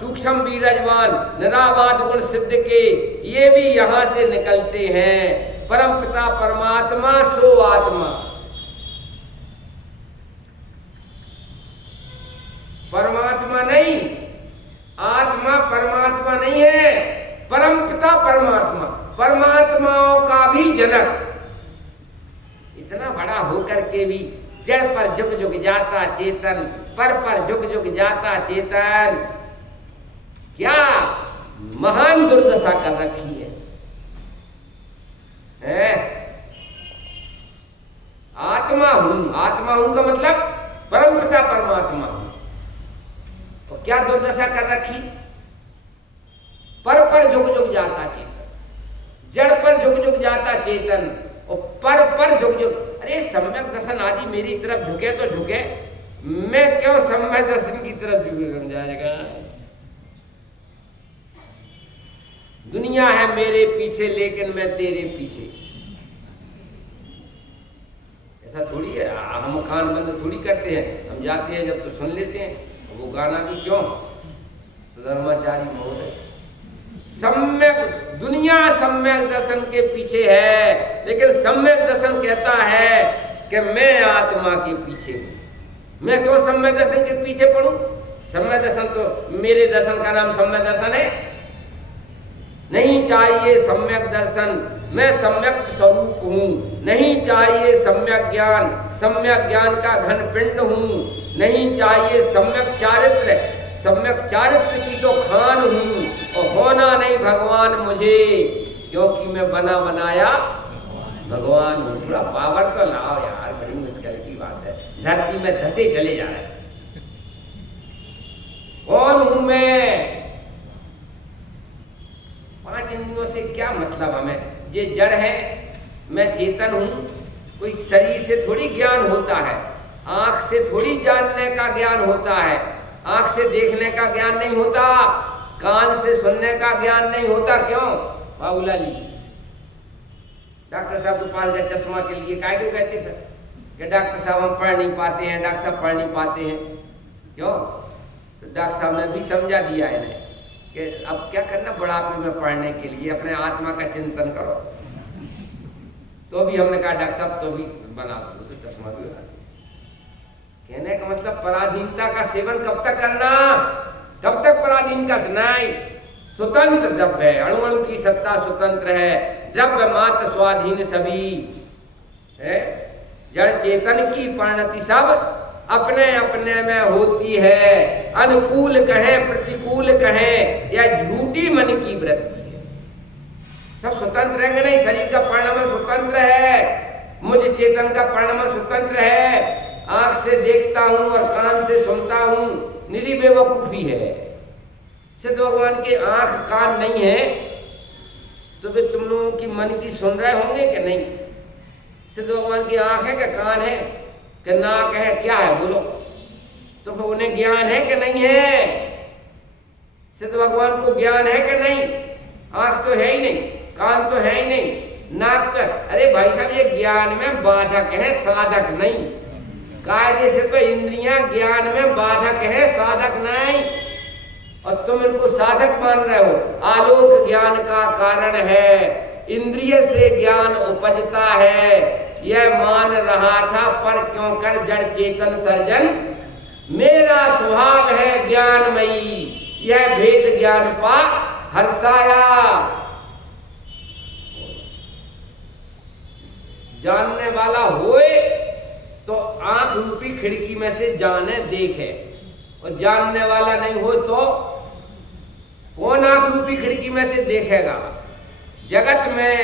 सूक्ष्म बीरजवान निराबाद गुण सिद्ध के, ये भी यहाँ से निकलते हैं। परम पिता परमात्मा सो आत्मा, परमात्मा नहीं, आत्मा परमात्मा नहीं है, परम पिता परमात्मा, परमात्माओं का भी जनक। इतना बड़ा होकर के भी जड़ पर झुक झुक जाता चेतन, पर झुक झुक जाता चेतन, क्या महान दुर्दशा कर रखी है? आत्मा हूं, आत्मा हूं का मतलब परम पिता परमात्मा हूं। तो क्या दुर्दशा कर रखी? पर झुक झुक जाता चेतन, जड़ पर झुक झुक जाता चेतन, और पर झुक झुक। अरे सम्यक दर्शन आदि मेरी तरफ झुके तो झुके, मैं क्यों सम्यक दर्शन की तरफ झुक जाएगा? दुनिया है मेरे पीछे लेकिन मैं तेरे पीछे। ऐसा थोड़ी है, हम कान बंद थोड़ी करते हैं, हम जाते हैं जब तो सुन लेते हैं। वो गाना भी क्यों? धर्माचारी महोदय, सम्यक दुनिया सम्यक दर्शन के पीछे है, लेकिन सम्यक दर्शन कहता है कि मैं आत्मा के पीछे हूं। मैं क्यों सम्यक दर्शन के पीछे पड़ूं? सम्यक दर्शन तो मेरे दर्शन का नाम सम्यक दर्शन है। नहीं चाहिए सम्यक दर्शन, मैं सम्यक स्वरूप हूं। नहीं चाहिए सम्यक ज्ञान, सम्यक ज्ञान का घन पिंड हूं। नहीं चाहिए सम्यक चारित्र, सम्यक चारित्र की तो खान हूं। और होना नहीं भगवान मुझे, क्योंकि मैं बना बनाया भगवान हूं। थोड़ा पावर तो लाओ यार, बड़ी मुश्किल की बात है, धरती में धसे चले जा रहे। कौन हूं मैं? 5 इंद्रियों से क्या मतलब हमें? ये जड़ है, मैं चेतन हूं। कोई शरीर से थोड़ी ज्ञान होता है, आंख से थोड़ी जानने का ज्ञान होता है, आंख से देखने का ज्ञान नहीं होता, कान से सुनने का ज्ञान नहीं होता। क्यों? बाबूलाली डॉक्टर साहब के पास गए चश्मा के लिए, काय क्यों कहते थे कि डॉक्टर साहब हम पढ़ नहीं पाते हैं, डॉक्टर साहब पढ़ नहीं पाते हैं। क्यों? तो डॉक्टर साहब ने भी समझा दिया इन्हें कि अब क्या करना बुढ़ापे में पढ़ने के लिए, अपने आत्मा का चिंतन करो। तो भी हमने कहा डॉक्टर साहब तो भी बना दो, तो चश्मा भी बना दो। कहने का मतलब पराधीनता का सेवन कब तक करना? कब तक पराधीन का? नहीं, स्वतंत्र द्रव्य है, अणु अणु की सत्ता स्वतंत्र है, द्रव्य मात्र स्वाधीन सभी है। जड़ चेतन की परिणति सब अपने अपने में होती है, अनुकूल कहें प्रतिकूल कहें या झूठी मन की वृत्ति है। सब स्वतंत्र रहेंगे नहीं, शरीर का परिणाम स्वतंत्र है, मुझे चेतन का परिणाम स्वतंत्र है। आंख से देखता हूं और कान से सुनता हूं, निरी बेवकूफी है। सिद्ध भगवान के आंख कान नहीं है तो फिर तुम लोगों की मन की सुन रहे होंगे कि नहीं? सिद्ध भगवान की आंख है कि कान है कि नाक है, क्या है बोलो? तो फिर उन्हें ज्ञान है कि नहीं है? सिद्ध भगवान को ज्ञान है कि नहीं? आंख तो है ही नहीं, कान तो है ही नहीं, नाक तो, अरे भाई साहब ये ज्ञान में बाधक है, साधक नहीं। कायदे से तो इंद्रियां ज्ञान में बाधक है, साधक नहीं। और तुम इनको साधक मान रहे हो। आलोक ज्ञान का कारण है, इंद्रिय से ज्ञान उपजता है, यह मान रहा था पर क्यों कर जड़ चेतन सर्जन। मेरा स्वभाव है ज्ञानमयी, यह भेद ज्ञान पा हर्षाया। जानने वाला होए तो आंख रूपी खिड़की में से जाने देखे, और जानने वाला नहीं हो तो कौन आंख रूपी खिड़की में से देखेगा? जगत में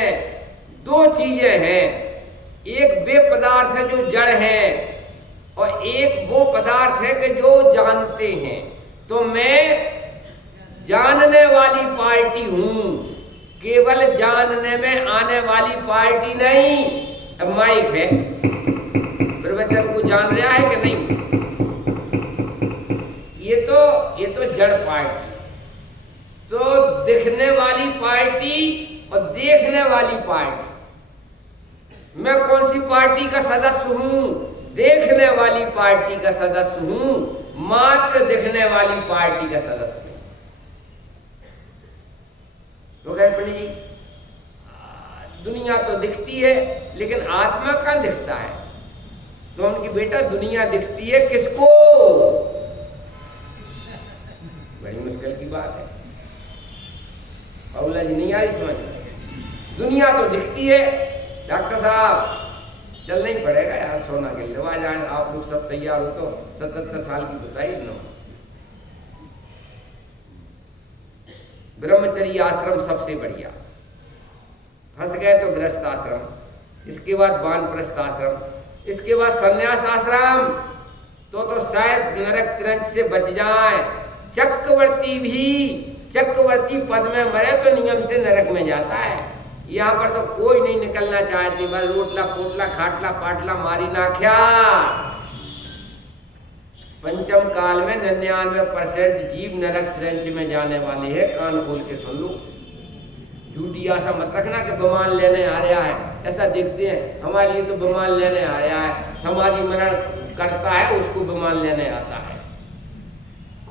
2 चीजें हैं, एक वे पदार्थ है जो जड़ है और एक वो पदार्थ है कि जो जानते हैं। तो मैं जानने वाली पार्टी हूं केवल जानने में आने वाली पार्टी नहीं। अब माइक है, प्रवचन को जान रहा है कि नहीं? ये तो जड़ पार्टी। तो दिखने वाली पार्टी और देखने वाली पार्टी, मैं कौन सी पार्टी का सदस्य हूं? देखने वाली पार्टी का सदस्य हूं, मात्र दिखने वाली पार्टी का सदस्य हूं। तो कहे पंडित जी दुनिया तो दिखती है लेकिन आत्मा कहां दिखता है? तो उनकी बेटा दुनिया दिखती है किसको? बड़ी मुश्किल की बात है। बाबूला जी नहीं आई समझ। दुनिया तो दिखती है, डॉक्टर साहब चलना ही पड़ेगा यार सोना के लिए। आज आप लोग सब तैयार हो तो 77 साल की बताइए ना। ब्रह्मचर्य आश्रम सबसे बढ़िया। फंस गए तो गृहस्थ आश्रम, इसके बाद वानप्रस्थ आश्रम, इसके बाद संन्यास आश्रम, तो शायद नरक त्रंच से बच जाए। चक्रवर्ती पद में मरे तो नियम से नरक में जाता है। यहाँ पर तो कोई नहीं निकलना चाहती, बस रोटला पोटला खाटला पाटला मारी नाख्या। पंचम काल में 99% जीव नरक त्रंच में जाने वाले हैं। कान खोल के सुन लो। झूठी आशा मत रखना कि बमान लेने आ रहा है। ऐसा देखते हैं हमारे लिए तो बमान लेने आ रहा है, समाधि मरण करता है उसको बमान लेने आता है।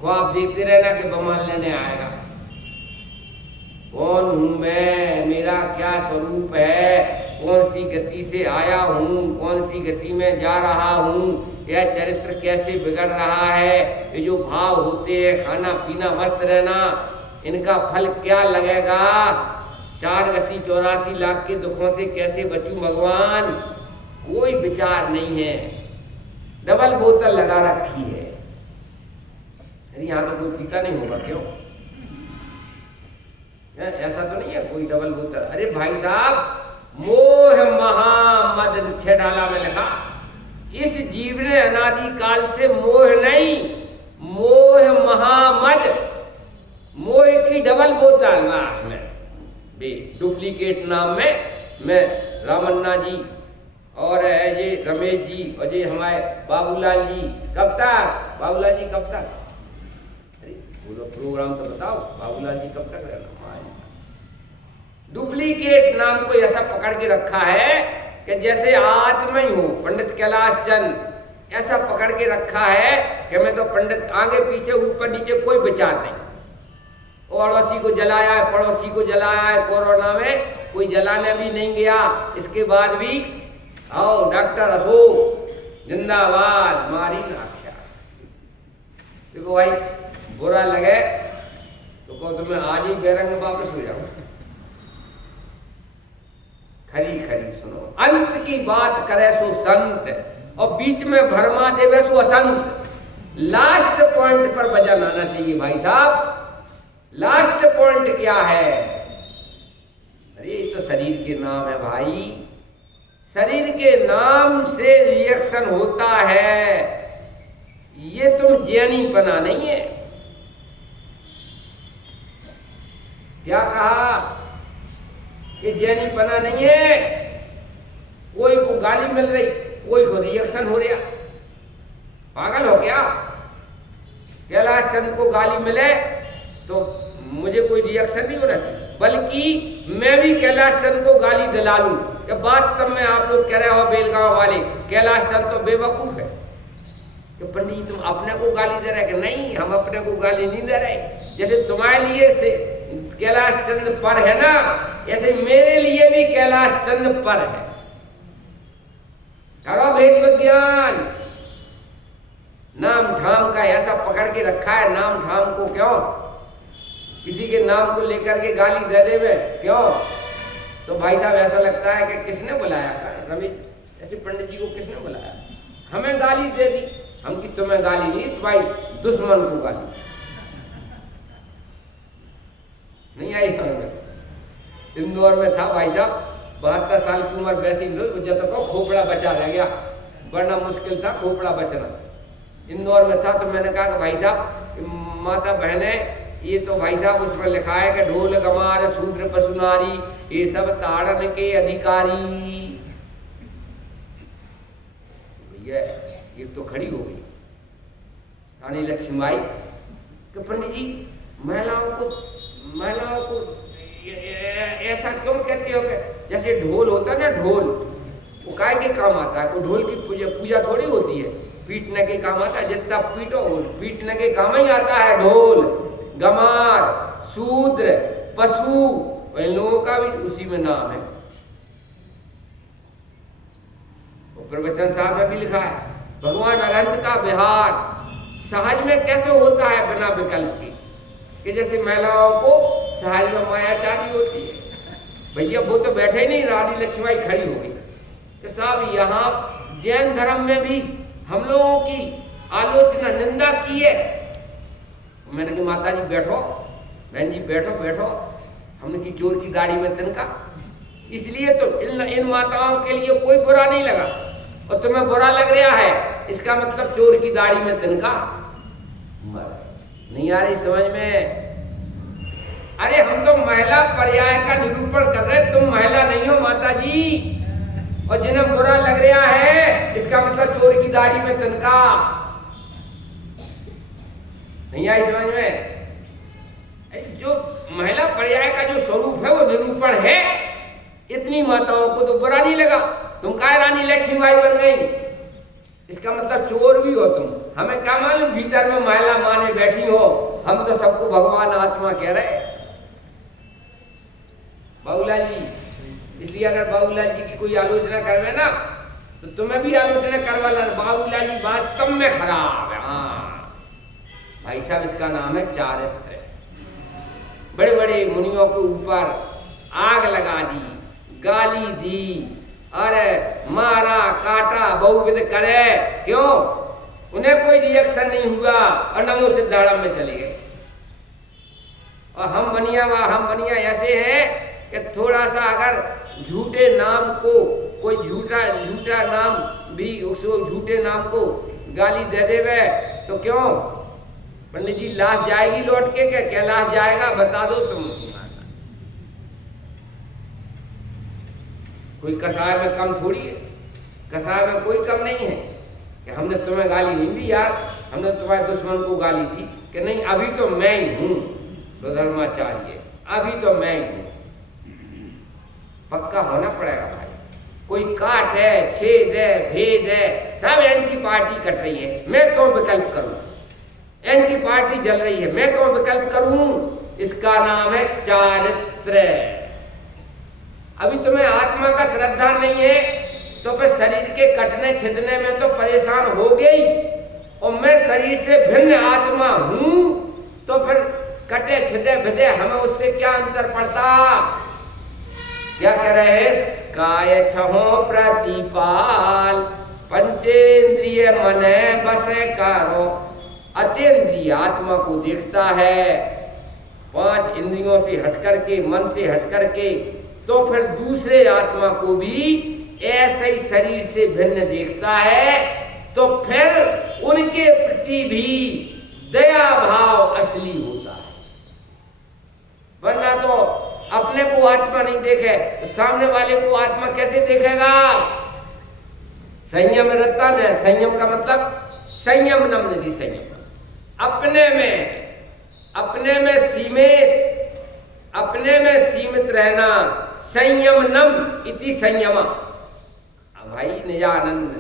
ख्वाब देखते रहना कि बमान लेने आएगा। कौन हूं मैं, मेरा क्या स्वरूप है, कौन सी गति से आया हूं, कौन सी गति में जा रहा हूं, यह चरित्र कैसे बिगड़ रहा है, ये जो भाव होते हैं खाना पीना मस्त रहना, इनका फल क्या लगेगा, 4 गति 84 लाख के दुखों से कैसे बचूं भगवान, कोई विचार नहीं है। डबल बोतल लगा रखी है। अरे यहाँ तो कोई पीता नहीं होगा क्यों? ऐसा तो नहीं है कोई डबल बोतल। अरे भाई साहब मोह महामद 6 डाला में लिखा, इस जीव ने अनादि काल से मोह नहीं, मोह महामद, मोह की डबल बोतल मास में डुप्लीकेट नाम में मैं रामन्ना जी और ये रमेश जी और ये हमारे बाबूलाल जी कब तक, बाबूलाल जी कब तक, अरे बोलो प्रोग्राम तो बताओ, बाबूलाल जी कब तक रहना। डुप्लीकेट नाम को ऐसा पकड़ के रखा है कि जैसे आत्मा ही हो। पंडित कैलाश चंद ऐसा पकड़ के रखा है कि मैं तो पंडित, आगे पीछे ऊपर नीचे कोई विचार नहीं। अड़ोसी को जलाया है, पड़ोसी को जलाया है, कोरोना में कोई जलाने भी नहीं गया, इसके बाद भी आओ डॉक्टर अशोक जिंदाबाद मारी नाख्या। देखो भाई बुरा लगे तो कहो तो मैं आज ही बेरंग वापस हो जाऊं। खरी खरी सुनो, अंत की बात करे सो संत और बीच में भरमा देवे सो असंत। लास्ट पॉइंट पर वजन आना चाहिए भाई साहब। लास्ट पॉइंट क्या है? अरे ये तो शरीर के नाम है भाई, शरीर के नाम से रिएक्शन होता है। ये तुम जैनी पना नहीं है। क्या कहा? ये जैनी पना नहीं है। कोई को गाली मिल रही, कोई को रिएक्शन हो रहा, पागल हो गया। कैलाश चंद को गाली मिले तो मुझे कोई रिएक्शन नहीं होना चाहिए, बल्कि मैं भी कैलाश चंद को गाली दिला लूं कि वास्तव में आप लोग कह रहे हो बेलगांव वाले कैलाश चंद तो बेवकूफ है कि पंडित जी तुम अपने को गाली दे रहे कि नहीं, हम अपने को गाली नहीं दे रहे। जैसे तुम्हारे लिए से कैलाश चंद पर है ना, ऐसे मेरे लिए भी कैलाश चंद पर है। करो भेद विज्ञान। नाम धाम का ऐसा पकड़ के रखा है, नाम धाम को क्यों किसी के नाम को लेकर के गाली दे दे में क्यों? तो भाई साहब ऐसा लगता है कि किसने बुलाया था रमेश ऐसे पंडित जी को, किसने बुलाया? हमें गाली दे दी। हम कि तुम्हें गाली नहीं, तुम्हारी दुश्मन को गाली नहीं आई समझ। इंदौर में था भाई साहब, 72 साल की उम्र, वैसी जब तक खोपड़ा बचा रह गया, वरना मुश्किल था खोपड़ा बचना। इंदौर में था तो मैंने कहा कि भाई साहब माता बहने ये तो भाई साहब उस पर लिखा है कि ढोल गमार शूद्र पशुनारी ये सब ताड़न के अधिकारी। भैया ये तो खड़ी हो गई रानी लक्ष्मीबाई कि पंडित जी महिलाओं को ऐसा क्यों कहते हो? जैसे ढोल होता है ना, ढोल वो काय के काम आता है? कोई ढोल की पूजा थोड़ी होती है, पीटने के काम आता है। जितना पीटो पीटने के काम ही आता है ढोल। गमार शूद्र पशु इन लोगों का भी उसी में नाम है। प्रवचन साहब में भी लिखा है भगवान अनंत का विहार सहज में कैसे होता है बिना विकल्प के, कि जैसे महिलाओं को सहज में मायाचारी होती है। भैया वो तो बैठे ही नहीं, रानी लक्ष्मीबाई खड़ी हो गई कि साहब यहाँ जैन धर्म में भी हम लोगों की आलोचना निंदा की है। मैंने कहा माता जी बैठो, बहन जी बैठो। हमने की चोर की गाड़ी में तिनका, इसलिए तो इन माताओं के लिए कोई बुरा नहीं लगा, और तुम्हें बुरा लग रहा है इसका मतलब चोर की गाड़ी में तिनका। नहीं आ रही समझ में? अरे हम तो महिला पर्याय का निरूपण कर रहे, तुम महिला नहीं हो माता जी, और जिन्हें बुरा लग रहा है इसका मतलब चोर की दाढ़ी में तिनका। नहीं आई समझ में? जो महिला पर्याय का जो स्वरूप है वो निरूपण है। इतनी माताओं को तो बुरा नहीं लगा, तुम काय रानी लक्ष्मीबाई बन गई, इसका मतलब चोर भी हो तुम। हमें क्या मालूम भीतर में महिला माने बैठी हो, हम तो सबको भगवान आत्मा कह रहे। बाबूलाल जी, इसलिए अगर बाबूलाल जी की कोई आलोचना करवे ना तो तुम्हें भी आलोचना करवा लेना। बाबूलाल जी वास्तव में खराब है। हाँ भाई साहब, इसका नाम है चारित्र। बड़े बड़े मुनियों के ऊपर आग लगा दी, गाली दी, अरे मारा काटा बहुविध करे, क्यों? उन्हें कोई रिएक्शन नहीं हुआ और नमो सिद्धाड़म में चले गए। और हम बनिया ऐसे हैं कि थोड़ा सा अगर झूठे नाम को कोई झूठा नाम भी उसको झूठे नाम को गाली दे देवे तो क्यों? पंडित जी लाश जाएगी लौट के? क्या लाश जाएगा बता दो तुम। कोई कसाय में कम थोड़ी है, कसाय में कोई कम नहीं है कि हमने तुम्हें गाली नहीं दी यार, हमने तुम्हारे दुश्मन को गाली दी कि नहीं, अभी तो मैं ही हूं धर्माचार्य, अभी तो मैं ही हूं। पक्का होना पड़ेगा भाई। कोई काट है, छेद है, भेद है, सब एंटी पार्टी कट रही है, मैं क्यों विकल्प करूं? एंटी पार्टी जल रही है, मैं क्यों विकल्प करूं? इसका नाम है चारित्र। अभी तुम्हें आत्मा का श्रद्धा नहीं है तो फिर शरीर के कटने छिदने में तो परेशान हो गई, और मैं शरीर से भिन्न आत्मा हूं तो फिर कटे छिदे भिदे हमें उससे क्या अंतर पड़ता? क्या कह रहे हैं? काय छहो प्रतिपाल पंचेंद्रिय मने बसे करो। अतेंद्रिय आत्मा को देखता है, 5 इंद्रियों से हटकर के, मन से हटकर के, तो फिर दूसरे आत्मा को भी ऐसे ही शरीर से भिन्न देखता है, तो फिर उनके प्रति भी दया भाव असली होता है। वरना तो अपने को आत्मा नहीं देखे तो सामने वाले को आत्मा कैसे देखेगा? संयम रतन है। संयम का मतलब संयम नम निधि संयम, अपने में सीमित रहना। संयम नम इति संयम। भाई निजानंद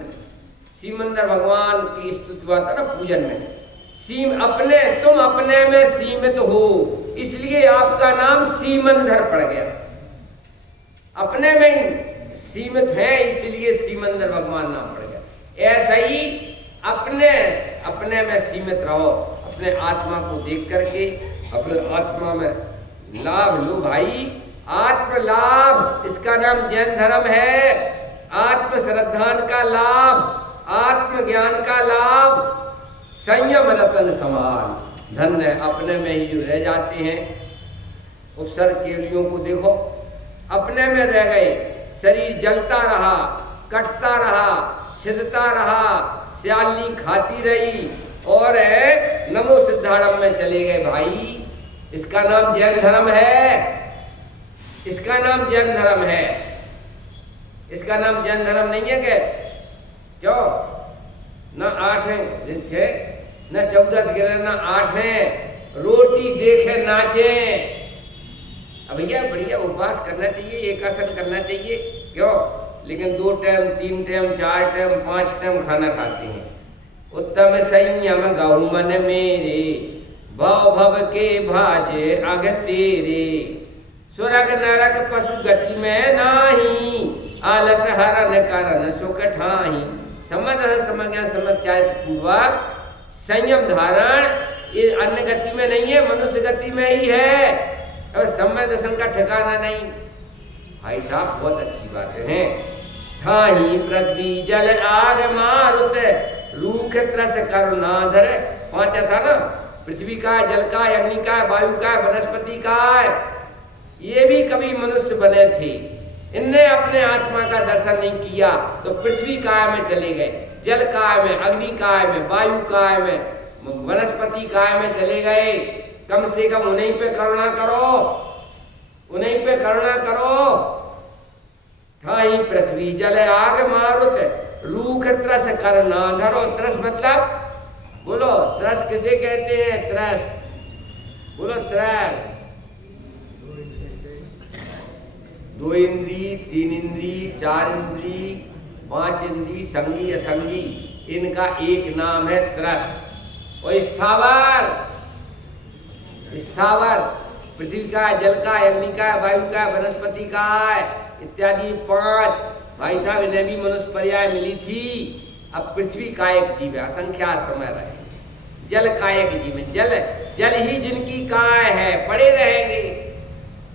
सीमंदर भगवान की स्तुति बात है ना पूजन में, तुम अपने में सीमित हो, इसलिए आपका नाम सीमंदर पड़ गया। अपने में सीमित है इसलिए सीमंदर भगवान नाम पड़ गया। ऐसा ही अपने में सीमित रहो, अपने आत्मा को देख करके अपने आत्मा में लाभ लो भाई। आत्म लाभ, इसका नाम जैन धर्म है। आत्म श्रद्धान का लाभ, आत्म ज्ञान का लाभ, संयम रतन समान। धन्य अपने में ही जो रह जाते हैं। उपसर्ग केवलियों को देखो, अपने में रह गए, शरीर जलता रहा, कटता रहा, छिदता रहा, स्याली खाती रही और नमो सिद्धाड़म में चले गए भाई। इसका नाम जैन धर्म है, इसका नाम जैन धर्म है, इसका नाम जैन धर्म नहीं है क्या? क्यों? न 8 है, न 14 गिरे, न 8 है, रोटी देखे नाचे। अब भैया बढ़िया उपवास करना चाहिए, एकासन करना चाहिए, क्यों? लेकिन 2 टाइम 3 टाइम 4 टाइम 5 टाइम खाना खाते हैं। उत्तम संयम गौ मन मेरे, भव भव के भाजे अग तेरे। स्वर्ग नरक पशु गति में नाही, आलस हरण करन सुख ठाही। समझ समझ पूर्वक संयम धारण ये अन्य गति में नहीं है, मनुष्य गति में ही है। और समय दर्शन का ठिकाना नहीं। भाई साहब बहुत अच्छी बातें हैं। ठाही पृथ्वी जल आग मारुत, रूख त्रस करुणाधर। 5 था ना, पृथ्वी का, जल का, अग्नि का, वायु का, वनस्पति का। ये भी कभी मनुष्य बने थे, इनने अपने आत्मा का दर्शन नहीं किया तो पृथ्वी काय में चले गए, जल काय में, अग्नि काय में, वायु काय में, वनस्पति काय में चले गए। कम से कम उन्हीं पे करुणा करो, उन्हीं पे करुणा करो। ठाई पृथ्वी जल आग मारुत, रूख त्रस करना धरो। त्रस मतलब बोलो, त्रस किसे कहते हैं? त्रस बोलो, त्रस। 2 इंद्री, 3 इंद्री, 4 इंद्री, 5 इंद्री, संगी असंगी, इनका एक नाम है त्रस। और स्थावर, स्थावर पृथ्वी का, जल का, अग्नि का, वायु का, वनस्पति का इत्यादि 5। भाई साहब इन्हें भी मनुष्य पर्याय मिली थी। अब पृथ्वी कायक जीव है, असंख्यात समय रहे। जल कायक जीव है, जल ही जिनकी काय है, पड़े रहेंगे।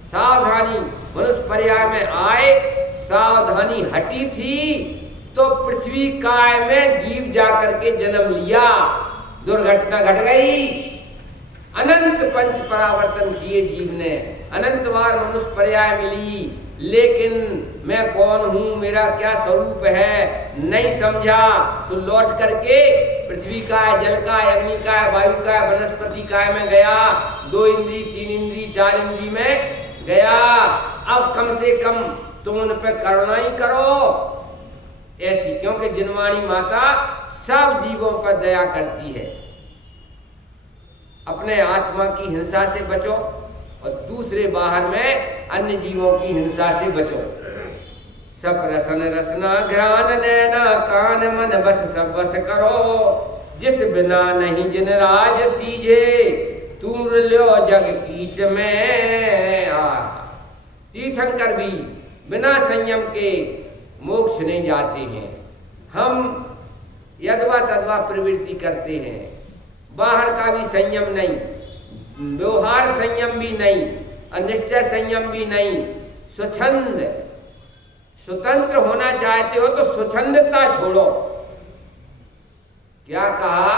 सावधानी मनुष्य पर्याय में आए, सावधानी हटी थी तो पृथ्वी काय में जीव जाकर के जन्म लिया, दुर्घटना घट गई। अनंत पंच परावर्तन किए जीव ने, अनंत बार मनुष्य पर्याय मिली, लेकिन मैं कौन हूं, मेरा क्या स्वरूप है, नहीं समझा। तो लौट करके पृथ्वी का, जल का, अग्नि का, वायु का, वनस्पति का में गया। 2 इंद्री, 3 इंद्री, 4 इंद्री में गया। अब कम से कम तुम उन पर करुणा ही करो ऐसी, क्योंकि जिनवाणी माता सब जीवों पर दया करती है। अपने आत्मा की हिंसा से बचो और दूसरे बाहर में अन्य जीवों की हिंसा से बचो। सब रसन रसना घ्राण नैना कान मन बस सब बस करो, जिस बिना नहीं जिन राज सीजे, तूर लो जग कीच में। तीर्थंकर भी बिना संयम के मोक्ष नहीं जाते हैं। हम यदवा तदवा प्रवृत्ति करते हैं, बाहर का भी संयम नहीं, व्यवहार संयम भी नहीं, और निश्चय संयम भी नहीं। स्वच्छंद स्वतंत्र होना चाहते हो तो स्वच्छंदता छोड़ो। क्या कहा?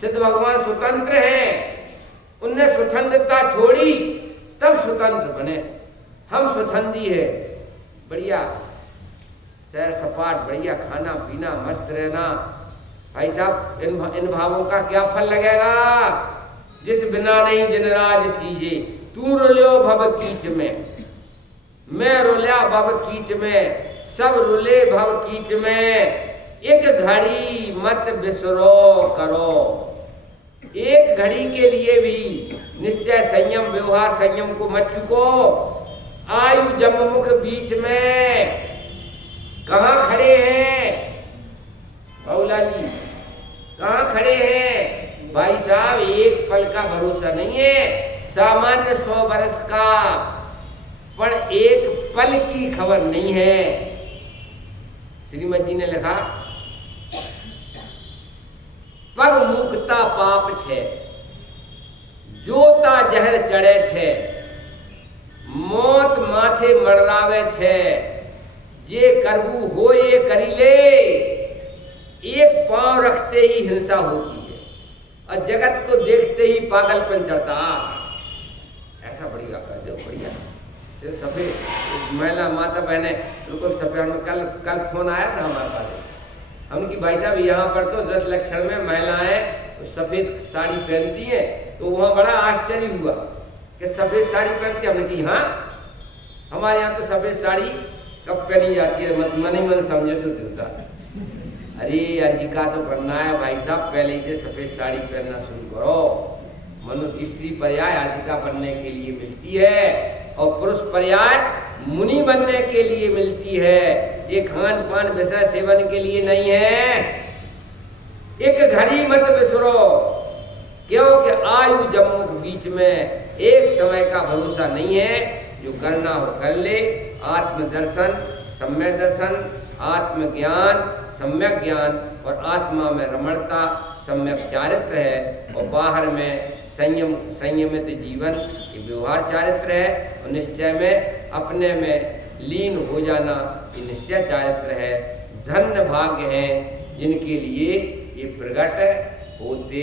सिद्ध भगवान स्वतंत्र हैं, उनने स्वच्छंदता छोड़ी तब स्वतंत्र बने। हम स्वच्छंदी है, बढ़िया सैर सपाट, बढ़िया खाना पीना, मस्त रहना। भाई साहब इन भावों का क्या फल लगेगा? जिस बिना नहीं जिन राज सीजे, तू रुल्यो भव कीच में, मैं रुल्या भव कीच में, सब रुले भव कीच में। एक घड़ी मत बिसरो करो, एक घड़ी के लिए भी निश्चय संयम व्यवहार संयम को मत चुको। आयु जम्मुख बीच में कहाँ खड़े हैं बाबूलाल जी, कहाँ खड़े हैं भाई साहब? एक पल का भरोसा नहीं है, सामान्य 100 वर्ष का, पर एक पल की खबर नहीं है। श्रीमती जी ने लिखा, पग मुकता पाप छे, जोता जहर चढ़े छे, मौत माथे मड़रावे छे, जे करबू हो ये करी ले। एक पांव रखते ही हिंसा होती है और जगत को देखते ही पागलपन चढ़ता। ऐसा बढ़िया कर दो, बढ़िया सफेद महिला माता बहने बिल्कुल सफेद। कल फोन आया था हमारे पास, हम की भाई साहब यहाँ पर तो 10 लक्षण में महिलाएं सफेद साड़ी पहनती हैं, तो वहाँ बड़ा आश्चर्य हुआ। कि सफेद साड़ी पहनते? हमने की हाँ, हमारे यहाँ तो सफेद साड़ी कब पहनी जाती है, मन ही मन समझे तो दिलता। अरे अर्जिका तो करना है भाई साहब, पहले से सफेद साड़ी पहनना शुरू करो। मनुष्य स्त्री पर्याय अर्जिका बनने के लिए मिलती है और पुरुष पर्याय मुनि बनने के लिए मिलती है। ये खान पान विषय सेवन के लिए नहीं है। एक घड़ी मत बिसरो, क्योंकि आयु जम्मू के बीच में एक समय का भरोसा नहीं है। जो करना हो कर ले। आत्मदर्शन, सम्यक दर्शन, आत्मज्ञान, सम्यक ज्ञान और आत्मा में रमणता सम्यक चारित्र है। और बाहर में संयमित जीवन ये व्यवहार चारित्र है। और निश्चय में अपने में लीन हो जाना ये निश्चय चारित्र है। धन्य भाग्य हैं जिनके लिए ये प्रकट होते